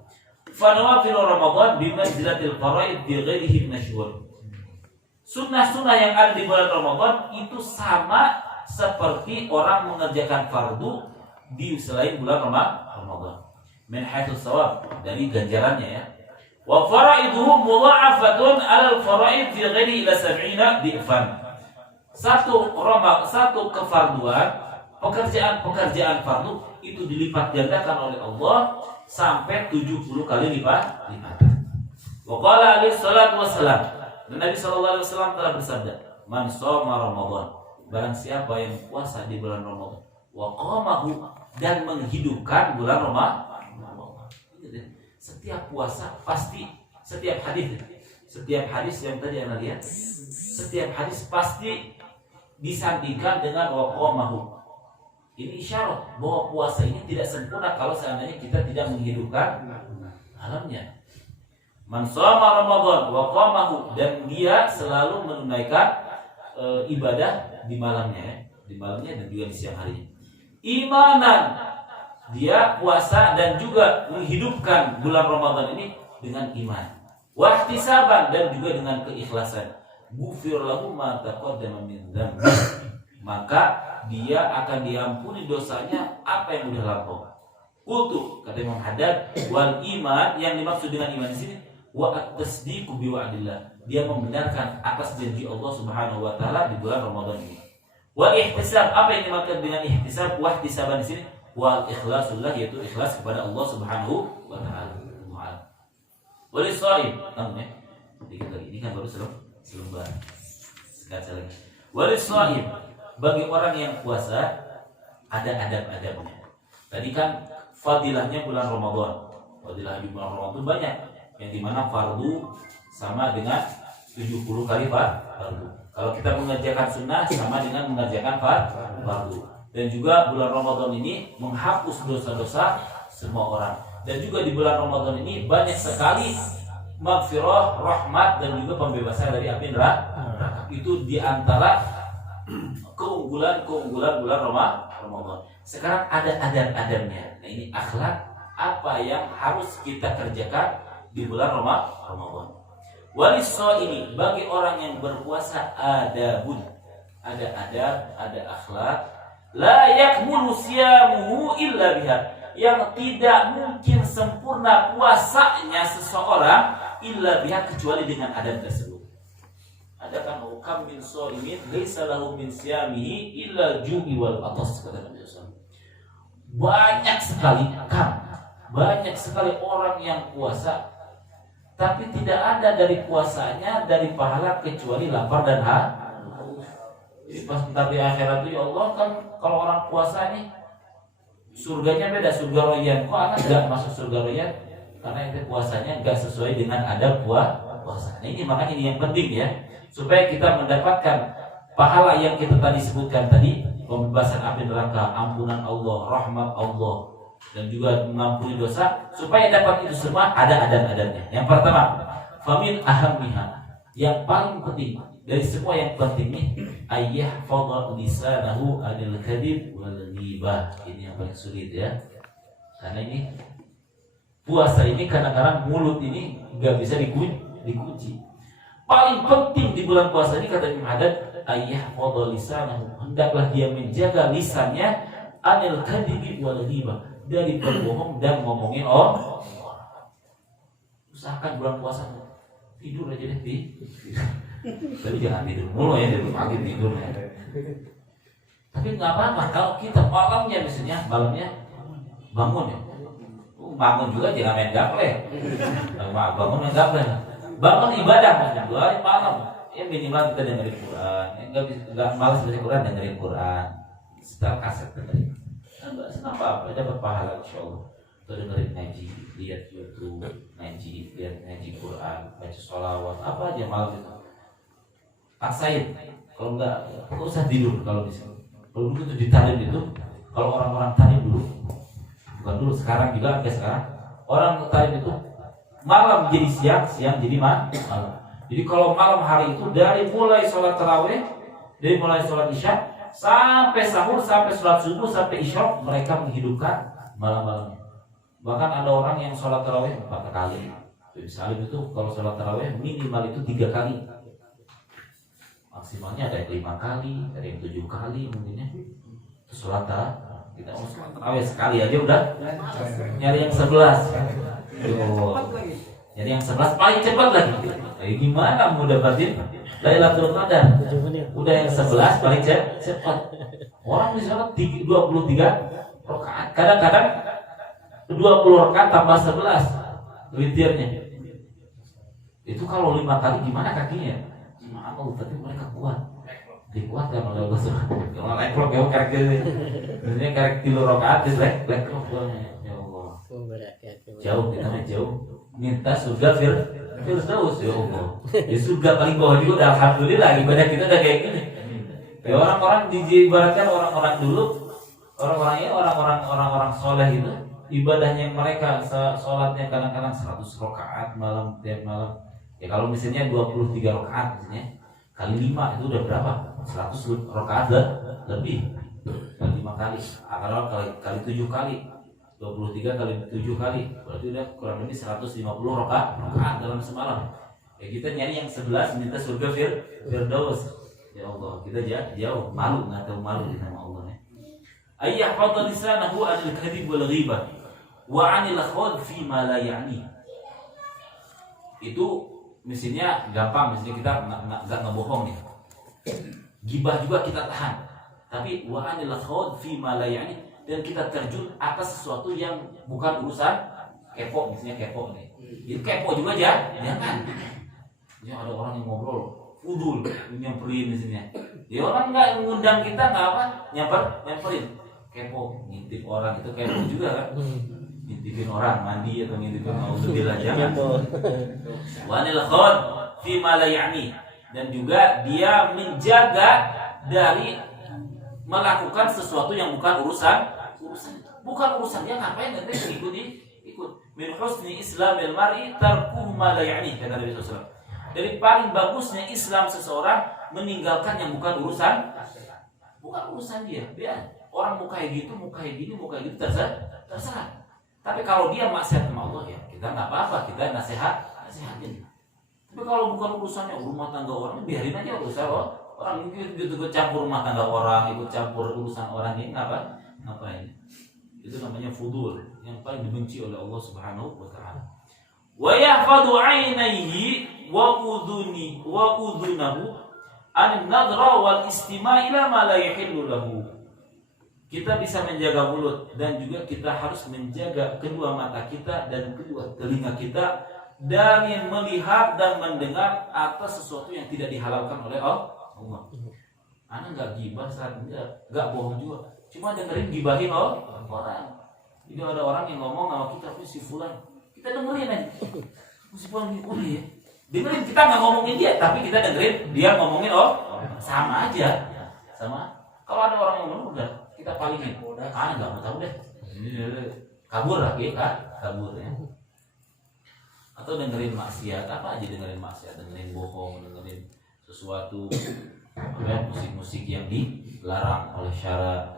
Fanawafil Ramadan bimanzilatil faraid bi ghairihi masyhur. Sunnah-sunnah yang ada di bulan Ramadan itu sama seperti orang mengerjakan fardu di selain bulan Ramadan. Min haitsu shawab, dari ganjarannya ya. Wa faraiduhu mudha'afatun 'alal faraid fi ghairi ila 70 di'fan. Satu kefarduan, pekerjaan fardu itu dilipat gandakan oleh Allah sampai 70 kali lipat. Wa qala alaihi salatu wassalam, dan Nabi sallallahu alaihi wasallam telah bersabda, man shoma Ramadan, barang siapa yang puasa di bulan Ramadan, wa qamahu, dan menghidupkan bulan Ramadan. Setiap puasa pasti, setiap hadis yang tadi Anda lihat, setiap hadis pasti disandingkan dengan wa qamahu. Ini isyarat bahwa puasa ini tidak sempurna kalau seandainya kita tidak menghidupkan malamnya. Man shoma Ramadan wa qamahu, dan dia selalu menunaikan ibadah di malamnya dan juga di siang hari. Imanan, dia puasa dan juga menghidupkan bulan Ramadan ini dengan iman. Wa ihtisaban, dan juga dengan keikhlasan. Ghufir lahu ma taqaddama min dzambi, maka dia akan diampuni dosanya apa yang sudah lampau. Qultu, kata Imam Haddad, wal iman, yang dimaksud dengan iman di sini wa at-tasdiqu bi wa'dillah, dia membenarkan atas janji Allah Subhanahu wa taala di bulan Ramadan ini. Wa ihtisab, apa yang dimaksud dengan ihtisab? Wa ihtisaban di sini wal ikhlasullah, yaitu ikhlas kepada Allah Subhanahu wa taala. Wa lis-shaim, namanya dikit lagi, ini kan baru selembar. Sekali lagi. Wa lis-shaim, bagi orang yang puasa ada adab-adabnya. Tadi kan fadilahnya bulan Ramadan. Fadilah di bulan Ramadan banyak, yang dimana fardu sama dengan 70 kali fardu. Kalau kita mengerjakan sunnah sama dengan mengerjakan fardu. Dan juga bulan Ramadan ini menghapus dosa-dosa semua orang. Dan juga di bulan Ramadan ini banyak sekali maghfirah, rahmat, dan juga pembebasan dari api neraka. Itu diantara keunggulan bulan Ramadan. Sekarang ada adab-adabnya. Nah, ini akhlak apa yang harus kita kerjakan di bulan Ramadan. Walis-shaimi, bagi orang yang berpuasa adabun, ada adab, ada akhlak. La yakmulu siyamuhu illa biha, yang tidak mungkin sempurna puasanya seseorang illa biha, kecuali dengan adab tersebut. Ada kan hukam min shaimin laisa lahu min siyamihi illa ju'i wal atas, kata Nabi SAW. Banyak sekali orang yang puasa tapi tidak ada dari puasanya dari pahala kecuali lapar dan haus. Jadi pas ntar di akhirat itu, ya Allah, kan kalau orang puasa nih surganya beda, surga royan. Kok anak gak masuk surga royan? Karena itu puasanya gak sesuai dengan adab puasa. Nah, ini makanya ini yang penting ya, supaya kita mendapatkan pahala yang kita tadi sebutkan tadi, pembebasan api neraka, ampunan Allah, rahmat Allah, dan juga mengampuni dosa. Supaya dapat itu semua ada adab-adabnya. Yang pertama, famin ahammiha, yang paling penting dari semua yang penting ini, ayyahfadha lisanahu anil kadhib wal ghibah. Ini yang paling sulit ya, karena ini puasa ini kadang-kadang mulut ini nggak bisa dikunci. Paling penting di bulan puasa ini, kata Imam Haddad, ayyahfadha lisanahu, hendaklah dia menjaga lisannya anil kadhibi wal ghibah, dari berbohong dan ngomongin orang. Usahakan bulan puasa tidur aja deh, tapi jangan tidur mulu ya, dari pagi tidur ya. Tapi nggak apa-apa kalau kita malamnya misalnya bangun ya, bangun juga jangan main gaple, bangun main gaple, bangun ibadah maksudnya malam ya, minimal kita dengerin Quran, nggak malas baca Quran, dengerin Quran, setel kaset dengerin, senang apa dapat pahala insyaallah. Atau dengerin ngaji, lihat YouTube, lihat ngaji Quran, baca sholawat, apa aja malam itu. Paksain, kalau nggak usah tidur kalau misalnya. Kalau dulu itu di talim itu, kalau orang-orang talim dulu, bukan dulu, sekarang juga sampai sekarang, orang talim itu malam jadi siang, siang jadi malam. Jadi kalau malam hari itu dari mulai sholat tarawih, dari mulai sholat isya sampai sahur, sampai sholat subuh, sampai isya, mereka menghidupkan malam-malamnya. Bahkan ada orang yang sholat tarawih 4 kali. Jadi salim itu kalau sholat tarawih minimal itu 3 kali. Maksimalnya ada yang 5 kali, ada yang 7 kali mungkinnya. Terus sholat kita mau sholat tarawih sekali aja udah nyari yang 11. Nyari yang 11 paling cepat lagi. Gimana mau dapatin Lailatul Qadar? Udah yang 11 paling cepat. Orang di sholat 23 rakaat. Kadang-kadang 20 rakaat tambah 11 witirnya. Itu kalau 5 kali gimana kakinya? Tapi mereka kuat. Dikuatkan oleh Allah Subhanahu. Kalau leklok ya karakter ini. Ini karakter rakaat leklok ya Allah. Jauh kita mah jauh. Minta surga Firdaus ya Allah. Ya surga paling bawah juga udah alhamdulillah, ibadah kita udah kayak gini. Ya orang-orang diibaratkan orang-orang dulu, orang-orang soleh itu, ibadahnya mereka sholatnya kadang-kadang 100 rakaat malam tiap malam. Ya kalau misalnya 23 rakaat misalnya kali 5 itu udah berapa? 100 rakaat lebih. Kali 5 kali. Kalau kali 7 kali 23 kali 7 kali berarti udah kurang lebih 150 rakaat dalam semalam. Ya kita nyari yang 11 minta surga Firdaus. Ya Allah, kita jauh malu, enggak tahu malu di nama Allah ya. Ayyahfadha lisanahu anil kadhib wal ghibah wa anil khawd fi ma la ya'ni. Itu misalnya gampang, misalnya kita nggak ngebohong nih. Gibah juga kita tahan. Tapi wa anil khawd fi ma la ya'ni, dan kita terjun atas sesuatu yang bukan urusan kepo, misalnya kepo nih. Itu kepo juga jangan. Ya ada orang yang ngobrol fudul, nyamperin misalnya. Ya orang nggak mengundang kita nggak apa, nyamperin. Kepo, ngintip orang itu kepo juga kan. Ngintipin orang mandi atau ngintipin auzubillah jangan. Wanil khawd fi ma la ya'ni, dan juga dia menjaga dari melakukan sesuatu yang bukan urusan dia, ngapain nanti ikut. Min husni islamil mar'i tarkuhu ma la ya'ni, kata Nabi sallallahu alaihi wasallam. Dari paling bagusnya Islam seseorang meninggalkan yang bukan urusan dia. Dia orang mau kayak gitu, mau kayak gini, mau kayak gitu terserah. Tapi kalau dia maksiat sama Allah ya kita nggak apa-apa, kita nasihatin. Tapi kalau bukan urusannya rumah tangga orang, biarin aja urusan orang gitu campur rumah tangga orang, ikut campur urusan orang ini ngapain? Itu namanya fudul, yang paling dibenci oleh Allah Subhanahu wa taala. Wa yahfadhu 'ainaihi wa udhunahu an-nadra wal istima' ila ma la yahillu lahu. Kita bisa menjaga mulut dan juga kita harus menjaga kedua mata kita dan kedua telinga kita dari melihat dan mendengar atas sesuatu yang tidak dihalalkan oleh Allah. Anak nggak gibah saat nggak bohong juga, cuma dengerin gibahin orang. Jadi ada orang yang ngomong sama kita, si fulan, kita dengerin aja. Si fulan ya. Dengerin, kita nggak ngomongin dia, tapi kita dengerin dia ngomongin sama aja, sama. Kalau ada orang yang ngomong udah kita palingin, nggak mau tahu deh, kabur lagi kabur ya. Atau dengerin maksiat, apa aja dengerin maksiat, dengerin bohong, dengerin sesuatu musik-musik yang dilarang oleh syara,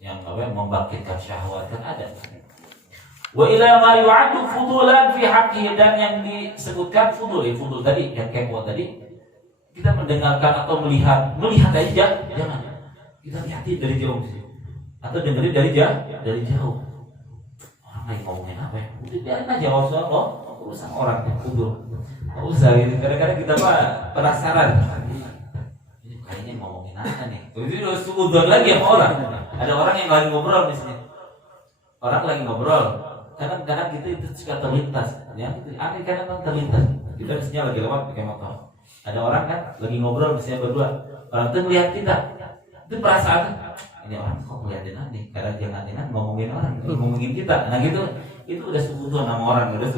yang membangkitkan syahwat kan ada. Wa ila ma yu'addu fudulan fi haqqihi, dan yang disebutkan fudul tadi, yang kepo tadi, kita mendengarkan atau melihat aja jangan. Kita lihatin dari jauh sih. Atau dengerin dari jauh. Orang lagi ngomongin apa ya? Udah biarin aja urusan orang udah. Enggak usah gitu. Kadang-kadang kita penasaran. Ini kayaknya ngomongin apa nih? Itu udah suudon lagi sama orang. Ada orang yang lagi ngobrol misalnya. Orang lagi ngobrol. Kadang-kadang itu suka terlintas, ya. Aneh kadang terlintas. Kita misalnya lagi lewat pakai motor. Ada orang kan lagi ngobrol misalnya berdua. Orang tuh melihat kita. Itu perasaan ini orang kok ngeliatin aneh. Kadang jangan ngomongin orang, ngomongin kita. Nah gitu. Itu udah suudon nama orang, udah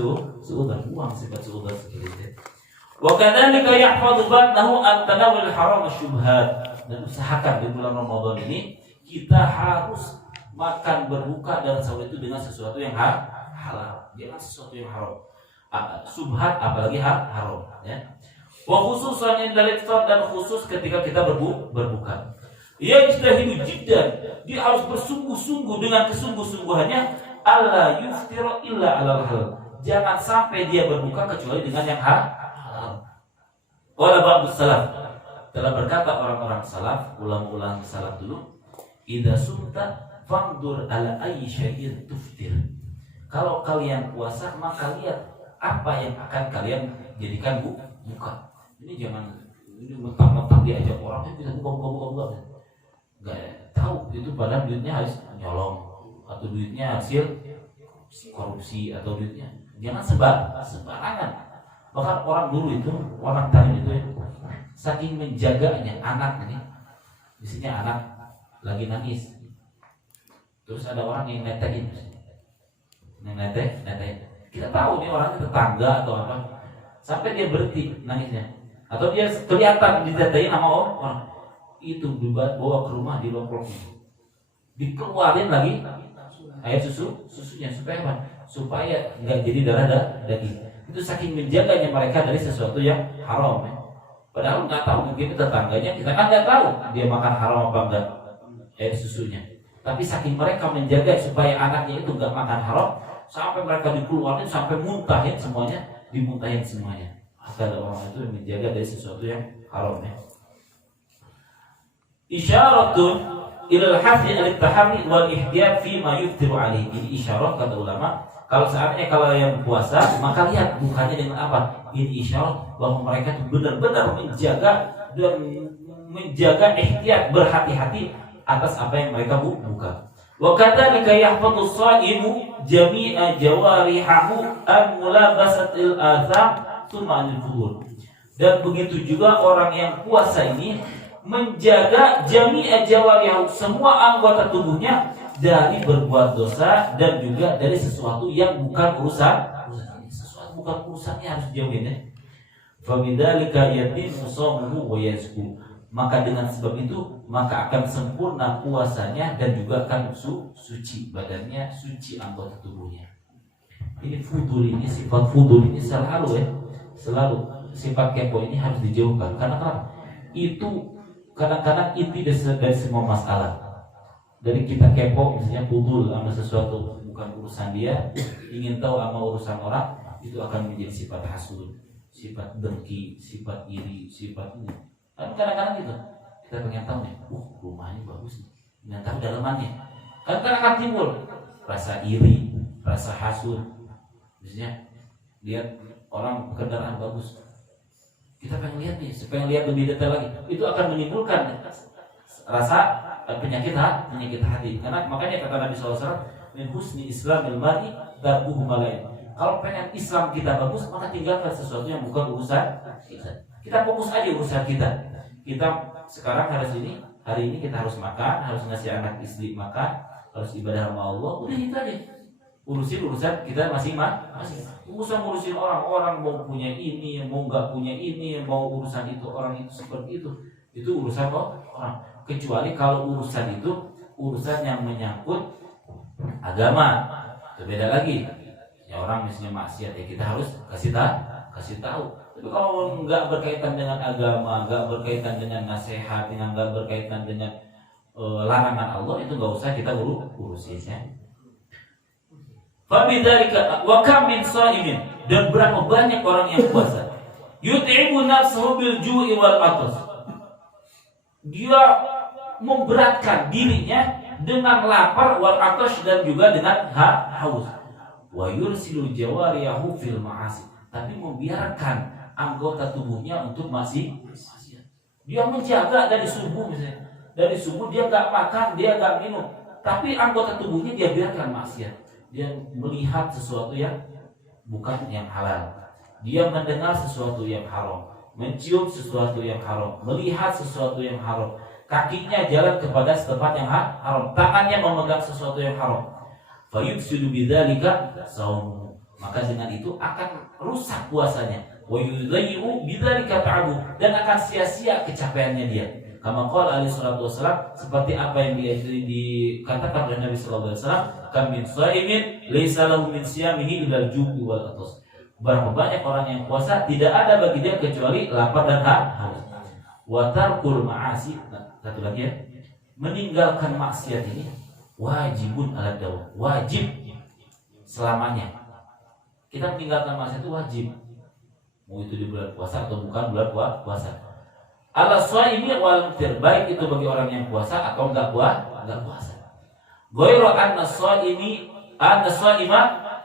suudon. Buang sifat suudon seperti itu. Wa kadzalika yahfadhu batnahu an tanawul haram syubhat. Dan usahakan di bulan Ramadan ini kita harus makan berbuka dan sahur itu dengan sesuatu yang halal, jangan sesuatu yang haram. Subhat apalagi haram, ya. Wa khususan indal iftar dan khusus ketika kita berbuka. Yajtahidu jiddan, dia harus bersungguh-sungguh dengan kesungguh-sungguhannya alla yuftira illa alal halal. Jangan sampai dia berbuka kecuali dengan yang halal. Qala ba'dus salaf, telah berkata orang-orang salaf, ulama-ulama salaf dulu, idza sumta fangdur ala ayyi syai'in tuftir. Kalau kalian puasa maka lihat apa yang akan kalian jadikan buka. Ini jangan ini mentang-mentang diajak orang kita buka. Enggak tahu itu padahal duitnya harus nyolong atau duitnya hasil korupsi atau duitnya. Jangan sembarangan. Bahkan orang dulu itu, orang tadi itu saking menjaganya anak ini. Misalnya anak lagi nangis. Terus ada orang yang netein. Netein. Kita tahu nih orangnya tetangga atau apa. Sampai dia berhenti nangisnya. Atau dia kelihatan ditetein sama orang. Itu dibawa ke rumah di lompoknya. Dikeluarin lagi air susunya supaya apa? Supaya enggak jadi darah daging. Itu saking menjaganya mereka dari sesuatu yang haram, ya. Padahal nggak tahu mungkin tetangganya kita kan nggak tahu dia makan haram apa enggak air susunya. Tapi saking mereka menjaga supaya anaknya itu nggak makan haram, sampai mereka dikeluarin sampai muntahin semuanya, dimuntahin semuanya. Ada orang itu menjaga dari sesuatu yang haram, ya. Isyaratun ilal hafi al-taharri wal ihdiyat fi ma yuftiru alaihi. Ini isyarat kata ulama. Kalau seandainya kalau yang puasa, maka lihat bukanya dengan apa? Ini isyarat bahwa mereka itu benar-benar menjaga dan menjaga ihtiyat, berhati-hati atas apa yang mereka buka. Wa kadzalika yahfadhu as-shaimu jami'a jawarihahu an mulabasatil atham tsumma al-fudur. Dan begitu juga orang yang puasa ini menjaga jami'a jawarihahu, semua anggota tubuhnya dari berbuat dosa dan juga dari sesuatu yang bukan urusannya. Sesuatu bukan urusannya harus dijauhin, ya. Fa bidzalika yatimmu shaumuhu wa yazku. Maka dengan sebab itu maka akan sempurna puasanya dan juga akan suci badannya, suci anggota tubuhnya. Ini fudul, ini sifat fudul ini selalu sifat kepo ini harus dijauhkan. Karena kan itu kadang-kadang inti dari semua masalah. Dari kita kepo misalnya fudul sama sesuatu bukan urusan dia, ingin tahu sama urusan orang, itu akan menjadi sifat hasud, sifat dengki, sifat iri, sifat ini. Kan kadang-kadang gitu, kita pengen tahu nih, rumahnya bagus nih, pengen tahu dalamannya. Kadang-kadang akan timbul rasa iri, rasa hasud. Misalnya lihat orang kendaraan bagus, kita pengen lihat nih, supaya lihat lebih detail lagi. Itu akan menimbulkan rasa penyakit hati. Karena makanya kata Nabi SAW, min husni islamil mar'i tarkuhu malain. Kalau pengen Islam kita bagus, maka tinggalkan sesuatu yang bukan urusan kita. Kita fokus aja urusan kita. Kita sekarang hari ini kita harus makan, harus ngasih anak istri makan, harus ibadah sama Allah. Udah itu aja. Urusan kita masing-masing. Ngurusin orang mau punya ini, mau nggak punya ini, mau urusan itu orang itu seperti itu. Itu urusan orang. Kecuali kalau urusan itu urusan yang menyangkut agama, itu beda lagi. Ya orang misalnya maksiat, ya kita harus kasih tahu. Tapi kalau nggak berkaitan dengan agama, nggak berkaitan dengan nasihat, nggak berkaitan dengan larangan Allah, itu nggak usah kita urusinnya. Fabidzalika wa kam min shaimin, dan berapa banyak orang yang puasa. Yut'ibu nafsahu bil ju'i wal atas. Dia memberatkan dirinya dengan lapar wal atas dan juga dengan haus. Wa yursilu jawariyahu fil ma'asi. Tapi membiarkan anggota tubuhnya untuk maksiat. Dia menjaga dari subuh misalnya. Dari subuh dia enggak makan, dia enggak minum. Tapi anggota tubuhnya dia biarkan maksiat. Dia melihat sesuatu yang bukan yang halal. Dia mendengar sesuatu yang haram, mencium sesuatu yang haram, melihat sesuatu yang haram. Kakinya jalan kepada tempat yang haram, tangannya memegang sesuatu yang haram. Fayufsidu bidzalika shaumuhu. Maka dengan itu akan rusak puasanya. Wa yudayyi'u bidzalika ta'abu, dan akan sia-sia kecapeannya dia. Kama qala alaihi salatu wasallam, seperti apa yang dikatakan oleh Nabi sallallahu alaihi wasallam, kam min shaimin laisa lahu min siyamihi illa al-ju'i wal atas. Berapa banyak orang yang puasa tidak ada bagi dia kecuali lapar dan haus. Wa tarkul ma'asi, satu lagi ya, meninggalkan maksiat ini wajibun ala dawam, wajib selamanya. Kita meninggalkan maksiat itu wajib, mau itu di bulan puasa atau bukan bulan puasa. Ala shaimi wal muftir, baik itu bagi orang yang puasa atau enggak puasa. Ghairu anna shaima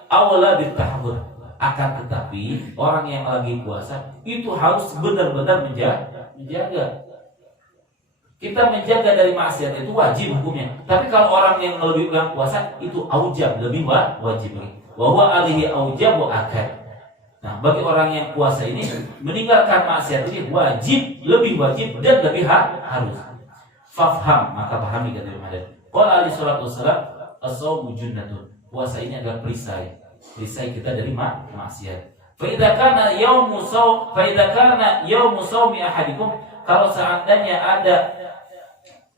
awla bitahawur. Akan tetapi orang yang lagi puasa itu harus benar-benar menjaga. Kita menjaga dari maksiat itu wajib hukumnya. Tapi kalau orang yang lebih puasa itu aujab, lebih wajib. Wa huwa alihi aujab wa akad. Nah, bagi orang yang puasa ini meninggalkan maksiat ini wajib, lebih wajib dan lebih harus. Fafham, maka pahami kata Imam Ahmad. Qala alaihi salatu wasallam, as-shaumu junnatun. Puasa ini adalah perisai kita dari maksiat. Fa idza kana yaumu shaumi ahadikum, kalau seandainya ada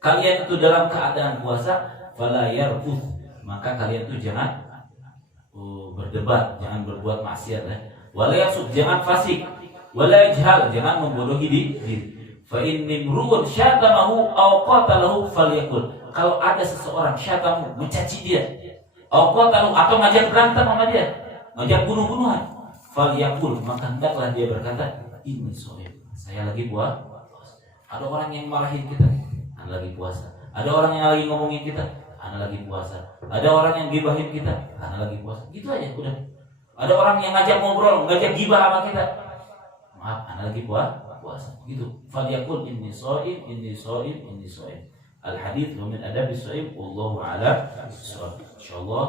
kalian itu dalam keadaan puasa, fala yarfuth, maka kalian itu jangan berdebat, jangan berbuat maksiat ya. Wala yasud, jangan fasik, wala yajhal, jangan membodohi diri. Fa inni mru'un syatamahu aw qatalahu falyakul. Kalau ada seseorang syatamu, mencaci dia, aw qatalahu, atau ngajak berantem sama dia, ngajak bunuh-bunuhan, falyakul, maka hendaklah dia berkata, inni shaim, saya lagi puasa. Ada orang yang marahin kita, ana lagi puasa. Ada orang yang lagi ngomongin kita, ana lagi puasa. Ada orang yang gibahin kita, ana lagi puasa. Gitu aja udah. Ada orang yang ngajak ngobrol, ngajak gibah sama kita, maaf, ana lagi puasa. Gitu. Falyakul inni shaim, inni shaim, inni shaim. Al hadits wa min adabis shaim, wallahu a'lam bissawab. Insyaallah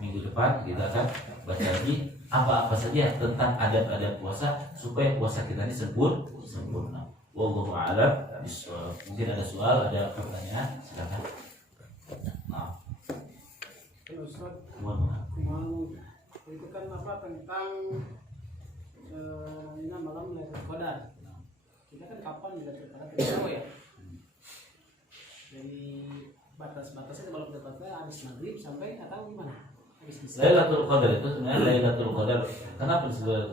minggu depan kita akan baca lagi apa-apa saja tentang adab-adab puasa supaya puasa kita ini sempurna. Wallahu a'lam bissawab. Mungkin ada soal, ada pertanyaan, silakan. Nah. Itu kan apa tentang malam Lailatul Qadar. Kita kan kapan Lailatul Qadar kita tahu ya. Dari batas-batasnya malam Lailatul Qadar habis maghrib sampai atau gimana? Lailatul Qadar itu sebenarnya Lailatul Qadar. Kenapa disebut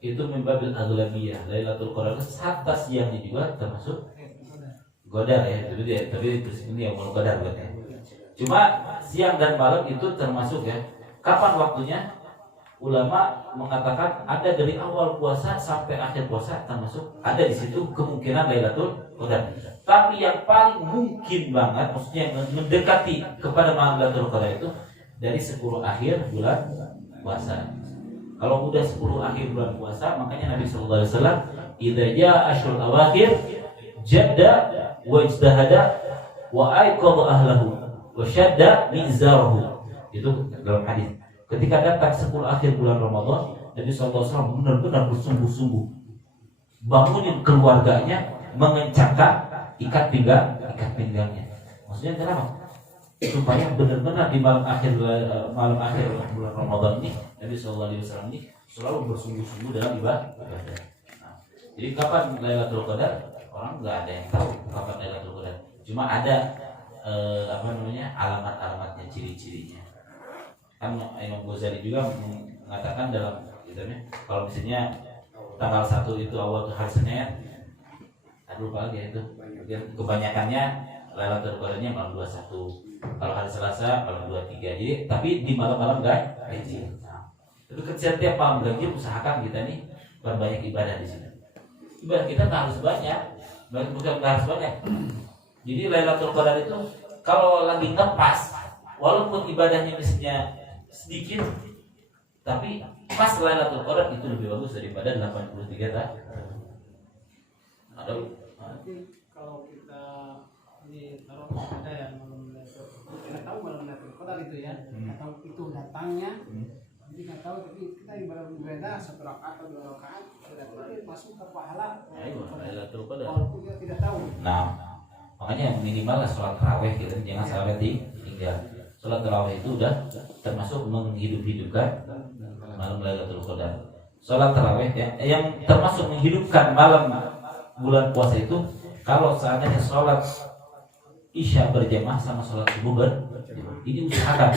itu membabil aghlabiyah? Lailatul Qadar itu hatta siangnya juga termasuk Qadar ya. Tapi ini yang mau Qadar buat ya. Cuma siang dan malam itu termasuk ya. Kapan waktunya? Ulama mengatakan ada dari awal puasa sampai akhir puasa termasuk ada di situ kemungkinan Lailatul Qadar. Tapi yang paling mungkin banget, maksudnya mendekati kepada malam Lailatul Qadar itu dari 10 akhir bulan puasa. Kalau udah 10 akhir bulan puasa, makanya Nabi sallallahu alaihi wasallam idza jaa asyrul awakhir jadda wa ijtahada wa aiqadha ahlahu wa shadda mizarahu. Itu dalam hadis. Ketika datang 10 akhir bulan Ramadan, Nabi sallallahu alaihi wasallam benar-benar bersungguh-sungguh bangunin keluarganya, mengencangkan ikat pinggangnya. Maksudnya kenapa? Supaya benar-benar di malam akhir bulan Ramadan ini Nabi sallallahu alaihi wasallam ini selalu bersungguh-sungguh dalam ibadah. Nah, jadi kapan Lailatul Qadar? Orang nggak ada yang tahu kapan Lailatul Qadar. Cuma ada alamat-alamatnya, ciri-cirinya. Kan Imam Ghazali juga mengatakan dalam kitabnya kalau misalnya tanggal 1 itu awal hari Senin, aduh lupa lagi itu. Kebanyakannya Lailatul Qadarnya malam 21. Kalau hari Selasa malam 23. Jadi tapi di malam-malam ganjil. Nah, tapi setiap malam ganjil usahakan kita nih berbanyak ibadah di sini. ibadah kita nggak harus banyak, bukan nggak harus banyak. Jadi Lailatul Qadar itu kalau lagi ngepas, walaupun ibadahnya mestinya sedikit, tapi pas Lailatul Qadar itu lebih bagus daripada 83 tahun. Ada. Berarti kalau kita ini taruh ada yang malam kita tahu malam Lailatul Qadar itu ya, kita tahu itu datangnya, jadi nggak tahu tapi kita ibadah 1 rakaat atau 2 rakaat, berarti masuk ke pahala Lailatul Qadar. walaupun kita tidak tahu. Nah, makanya minimal sholat tarawih gitu, jangan sampai tinggal. Sholat tarawih itu udah termasuk menghidup-hidupkan malam Lailatul Qadar. Sholat tarawih yang termasuk menghidupkan malam bulan puasa itu kalau seandainya sholat isya berjamaah sama sholat subuh ini usahakan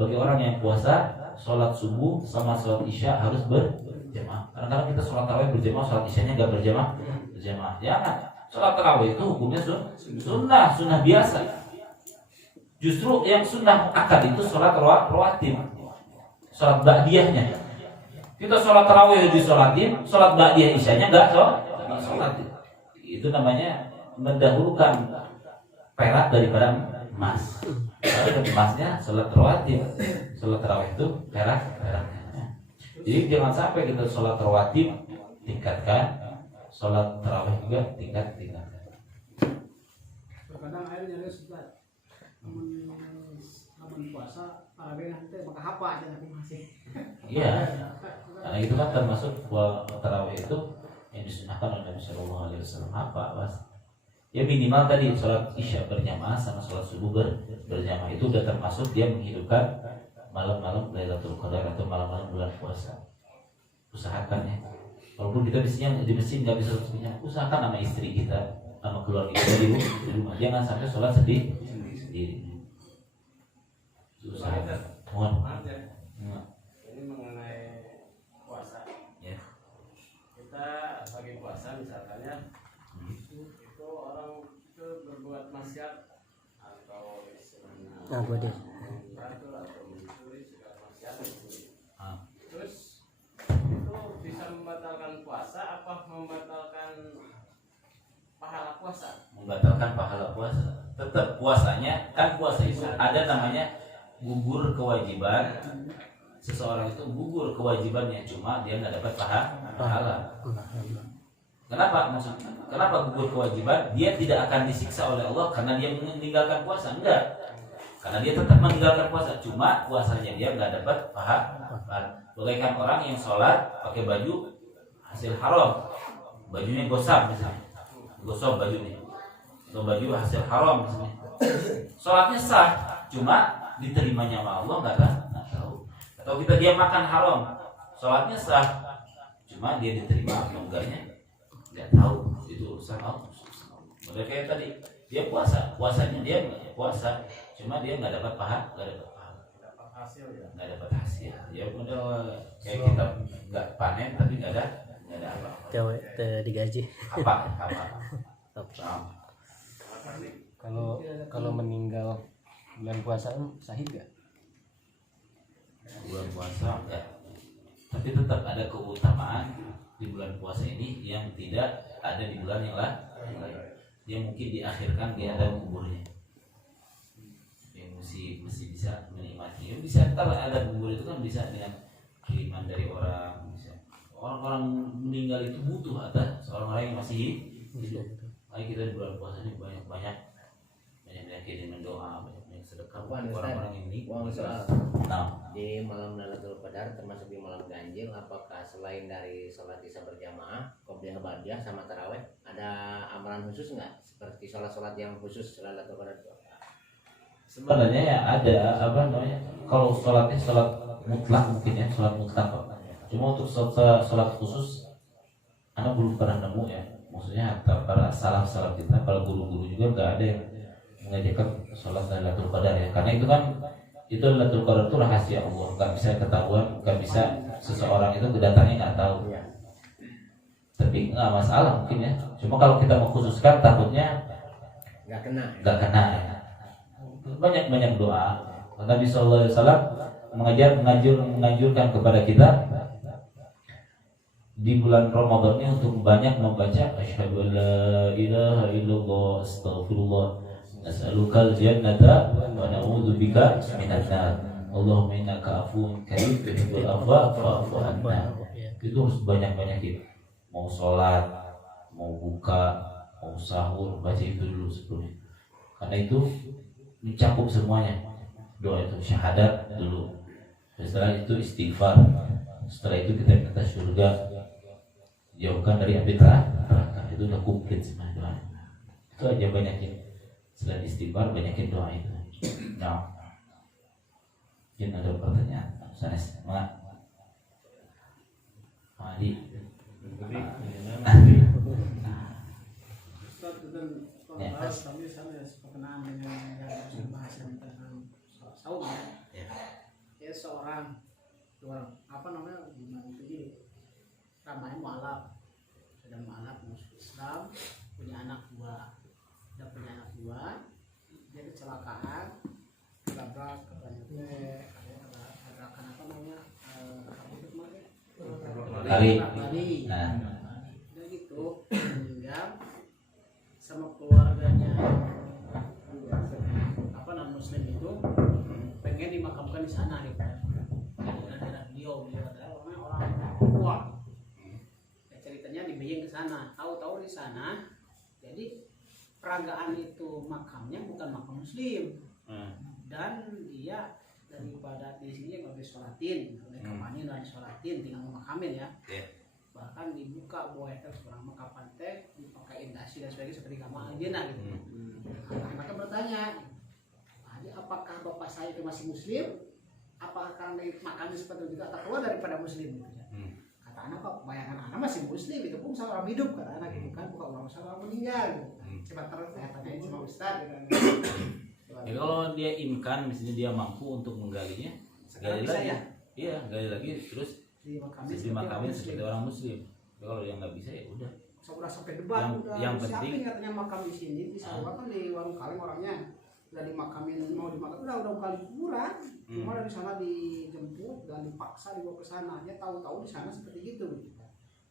bagi orang yang puasa sholat subuh sama sholat isya harus berjamaah. Kadang-kadang kita sholat tarawih berjamaah, sholat isyanya nggak berjamaah. Jangan. Sholat tarawih itu hukumnya sunnah biasa. Justru yang sunnah akad itu sholat rawatib, sholat ba'diyahnya. Kita sholat tarawih disolatin, sholat ba'diyah isyanya nggak sholat. Itu namanya mendahulukan perak daripada emas. Kalau emasnya sholat rawatib, sholat tarawih itu peraknya. Jadi jangan sampai kita sholat rawatib tingkatkan, sholat tarawih juga tingkatkan. Terkadang airnya sudah namun puasa tarawih nanti maka apa aja nanti masih. Iya. Karena itu kan termasuk tarawih itu yang disunahkan oleh Nabi Shallallahu Alaihi Wasallam apa mas? Ya minimal tadi sholat isya berjamaah sama sholat subuh berjamaah itu udah termasuk dia menghidupkan malam-malam Lailatul Qadar atau malam-malam bulan puasa. Usahakan ya. Walaupun kita di mesin nggak bisa semuanya, usahakan sama istri kita, sama keluarga kita di rumah. Jangan sampai sholat sendiri. Usahakan. Mohon. Ini mengenai puasa. Ya. Kita bagi puasa misalnya itu orang itu berbuat maksiat atau istilahnya beratur atau mencuri segala maksiat terus itu bisa membatalkan puasa apa membatalkan pahala puasa? Membatalkan pahala puasa. Tetap puasanya kan puasa itu ada namanya gugur kewajiban. Seseorang itu gugur kewajibannya cuma dia nggak dapat pahala. Kenapa maksudnya? Kenapa gugur kewajiban? Dia tidak akan disiksa oleh Allah karena dia meninggalkan puasa, enggak. Karena dia tetap meninggalkan puasa, cuma puasanya dia nggak dapat pahala. Bagaikan orang yang sholat pakai baju hasil haram, bajunya gosap misalnya, gosok bajunya, atau baju hasil haram misalnya. Sholatnya sah, cuma diterimanya sama Allah nggak tahu. Atau dia makan haram, sholatnya sah, cuma dia diterima atau enggaknya nggak tahu, itu urusan Allah. Mereka yang tadi dia puasanya dia puasa, cuma dia nggak dapat pahala, nggak dapat hasil ya, nggak dapat hasil. Ya model kayak kita nggak panen tapi nggak ada apa. Cewek digaji. Apa? Kalau meninggal bulan puasa sahih gak? Bulan puasa enggak, tapi tetap ada keutamaan di bulan puasa ini yang tidak ada di bulan yang lain. Dia mungkin diakhirkan dia ada kuburnya, yang mesti bisa menikmati. Yang bisa kalau ada kubur itu kan bisa dengan kiriman dari orang. Bisa. Orang-orang meninggal itu butuh ada seorang-orang yang masih hidup. Makanya kita di bulan puasa ini banyak kirim doa, banyak sedekah orang-orang ini. Di malam Lailatul Qadar termasuk di malam ganjil, apakah selain dari sholat isya berjamaah, qobliyah ba'diyah sama tarawih ada amalan khusus nggak? Seperti sholat-sholat yang khusus Lailatul Qadar? Sebenarnya ya ada apa namanya? Kalau sholatnya sholat mutlak mungkin ya, sholat mutlak. Cuma untuk sholat khusus, anak belum pernah nemu ya. Maksudnya para salaf kita, para guru-guru juga nggak ada yang mengajarkan sholat Lailatul Qadar ya. Karena itu kan Lailatul Qadar itu rahasia Allah, nggak bisa ketahuan, nggak bisa seseorang itu kedatangannya nggak tahu. Tapi nggak masalah mungkin ya. Cuma kalau kita mengkhususkan takutnya Nggak kena ya. Banyak doa. Nabi Sallallahu Alaihi Wasallam menganjurkan kepada kita di bulan Ramadan ini untuk banyak membaca asyhadu an la ilaha illallah astaghfirullah nas'alukal jannata wa na'udzubika minan nar Allahumma innaka afuwun karim tuhibbul afwa fa'fu anna. Itu harus banyak-banyakin. Mau sholat, mau buka, mau sahur, baca itu dulu sebelumnya. Karena itu mencakup semuanya. Doa itu syahadat dulu. Setelah itu istighfar. Setelah itu kita minta surga, jauhkan dari api neraka. Itu udah komplit semua doa. Itu aja banyakin. Selain istighfar banyakin doa itu. Nah, mungkin ada pertanyaan. Sanes, Mak. Madi. Ustaz dan Ya. kami sama perkenaan dengan yang bahasa tentang saum ya. Ya seorang apa namanya gimana itu dia namanya mualaf, sedang mualaf masuk Islam, punya anak dua, dia kecelakaan, tabrak tabrakan apa namanya Lari. Nah, udah gitu meninggal sama keluarganya apa non muslim itu pengen dimakamkan di sana gitu kan. Daerah beliau adalah orang kuat. Ya, ceritanya dibayang ke sana, tahu-tahu di sana jadi peragaan itu makamnya bukan makam muslim. Dan dia daripada di sini nggak bisa sholatin, kapannya nggak sholatin, tinggal memakamin ya. Bahkan dibuka bahwa itu seorang makapan teh dipakai dasi dan sebagainya seperti kamar aja nah gitu. Maka bertanya, apakah bapak saya itu masih muslim? Apakah karena makamnya seperti itu atau keluar daripada muslim gitu ya? Kata anak kok bayangan anak masih muslim itu pun sama orang hidup kata anak gitu kan, bukan orang sama orang meninggal gitu. Coba terus saya tanyain sama Ustaz gitu kan. Ya, kalau dia imkan, misalnya dia mampu untuk menggalinya, gali lagi. Ya? Iya, gali lagi terus dimakamin seperti orang muslim. Ya, kalau yang nggak bisa ya udah. Udah sampai debat yang siapin penting katanya makam di sini di Sarwa kan di warung kaleng orangnya udah dimakamin mau dimakamin udah kali kuburan cuma dari sana dijemput dan dipaksa dibawa ke sana dia tahu-tahu di sana seperti gitu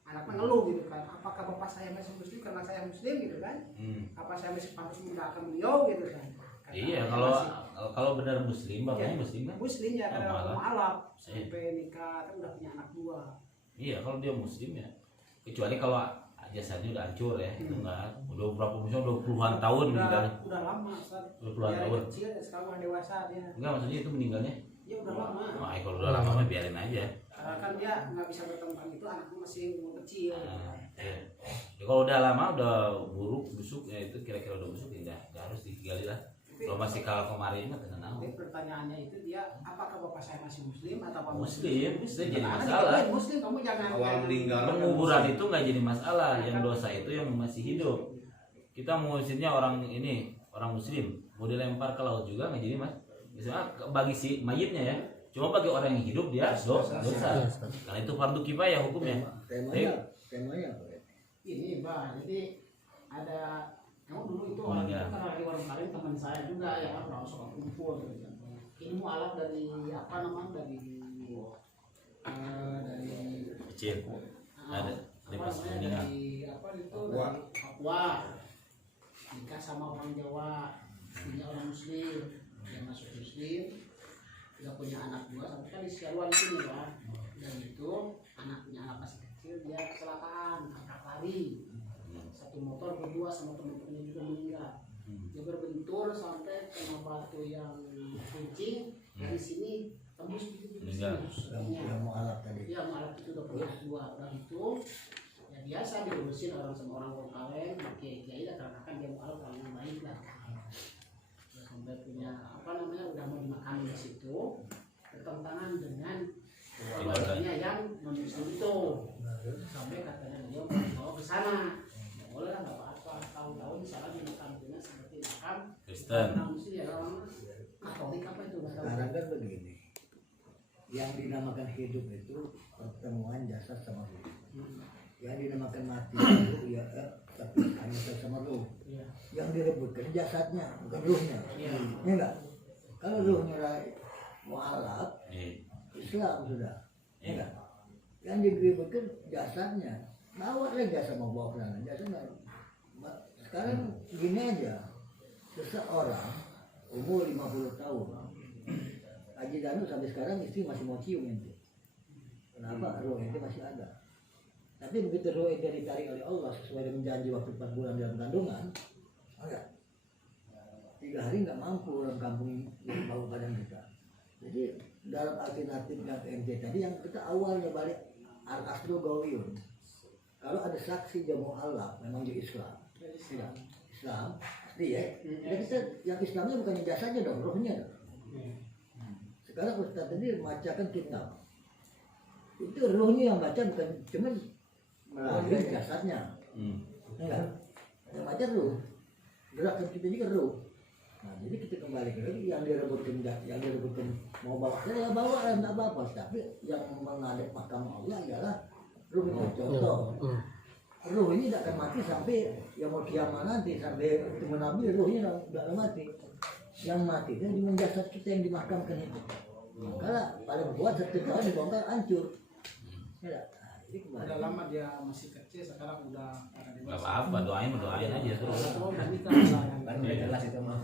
anaknya ngeluh gitu kan apakah bapak saya masih muslim karena saya muslim gitu kan apa saya masih pantas menggunakan beliau gitu kan. Iya, kalau benar muslim, bapaknya muslim kan? Muslim ya, karena mualaf sampai nikah, kan udah punya anak dua. Iya, kalau dia muslim ya, kecuali kalau jasadnya udah hancur ya, itu enggak, udah berapa musim, udah puluhan tahun meninggalnya. Udah lama, Ustaz. Udah puluhan tahun. Kecil, sekarang udah dewasa dia. Enggak, maksudnya itu meninggalnya? Ya udah lama. Oh, kalau udah lama mah biarin aja. Karena kan dia nggak bisa bertemukan itu, anaknya masih umur kecil. Ya, kalau udah lama, udah buruk, busuk, ya itu kira-kira udah busuk, ya nggak harus digali lah. Kalau masih kalau kemarin mah tenang. Tapi pertanyaannya itu dia, apakah bapak saya masih muslim atau apa muslim? Muslim jadi Karena masalah. Muslim kamu jangan. Awal meninggal. Penguburan itu nggak jadi masalah. Yang dosa itu yang masih hidup. Kita mengusirnya orang ini, orang muslim, mau dilempar ke laut juga nggak jadi mas. Misalnya bagi si mayitnya ya. Cuma bagi orang yang hidup dia dosa. Karena itu fardu kifayah hukumnya. Temanya Ini bah, jadi ada kamu dulu itu orang itu kan lagi warung kaleng teman saya juga ya kan orang suka kumpul gitu. Ini mualaf dari apa namanya dari Kecil. Ada apa namanya dari apa itu dari Papua nikah sama orang Jawa punya orang Muslim yang masuk Muslim udah punya anak dua sampai kan di Sialuan sini kan dan itu punya anak masih kecil dia kecelakaan tabrak lari satu motor berdua sama teman-temannya juga meninggal dia berbentur sampai kena batu yang kuncing dari sini tembus meninggal. yang mualaf tadi. Iya mualaf itu udah punya dua udah itu ya biasa diurusin orang sama orang kaleng kiai karena kan dia mualaf orang yang baik lah sampai punya apa namanya udah mau dimakan di situ bertentangan dengan keluarganya yang non muslim itu sampai katanya dia mau dibawa ke sana boleh lah nggak apa-apa tahu-tahu di sana dimakamnya seperti makam Kristen. muslim ya orang Katolik apa itu Sekarang kan begini, yang dinamakan hidup itu pertemuan jasad sama ruh. Yang dinamakan mati itu ya tapi hanya jasad sama ruh. Yang direbutkan jasadnya bukan ruhnya. Iya enggak? Kalau ruhnya mualaf Islam sudah. Enggak? Yang diributkan jasadnya. Bawa lah jasa mau bawa ke sana. Jasa nggak. Sekarang gini aja, seseorang umur 50 tahun, Haji Danu sampai sekarang istri masih mau cium ente. Kenapa? Roh ente masih ada. Tapi begitu roh ente ditarik oleh Allah sesuai dengan janji waktu 4 bulan dalam kandungan, enggak. 3 hari nggak mampu orang kampung yang bau badan kita. Jadi dalam alternatif yang ente tadi yang kita awalnya balik al-aslu gawiyun. Kalau ada saksi jamu Allah memang di Islam. Islam pasti ya. Jadi kita yang Islamnya bukan jasanya dong, rohnya dong. Sekarang Ustaz tadi membacakan kitab. Itu rohnya yang baca bukan cuma melalui jasadnya. Enggak. Yang baca roh. Gerakan kita juga roh. Nah, jadi kita kembali ke yang direbutkan mau bawa saya bawa enggak apa-apa, tapi yang menghadap mahkamah Allah adalah roh itu contoh. Roh ini tidak akan mati sampai yang mau kiamat nanti, sampai ketemu Nabi rohnya tidak akan mati. Yang mati itu cuma jasad kita yang dimahkamkan itu. Kalau paling kuat 1 tahun dibongkar hancur. Ya, jadi kembali. Udah lama dia masih kecil, sekarang udah ada Gak dewasa. apa-apa, doain aja terus. Oh, udah nikah lah. Kan udah jelas itu mah.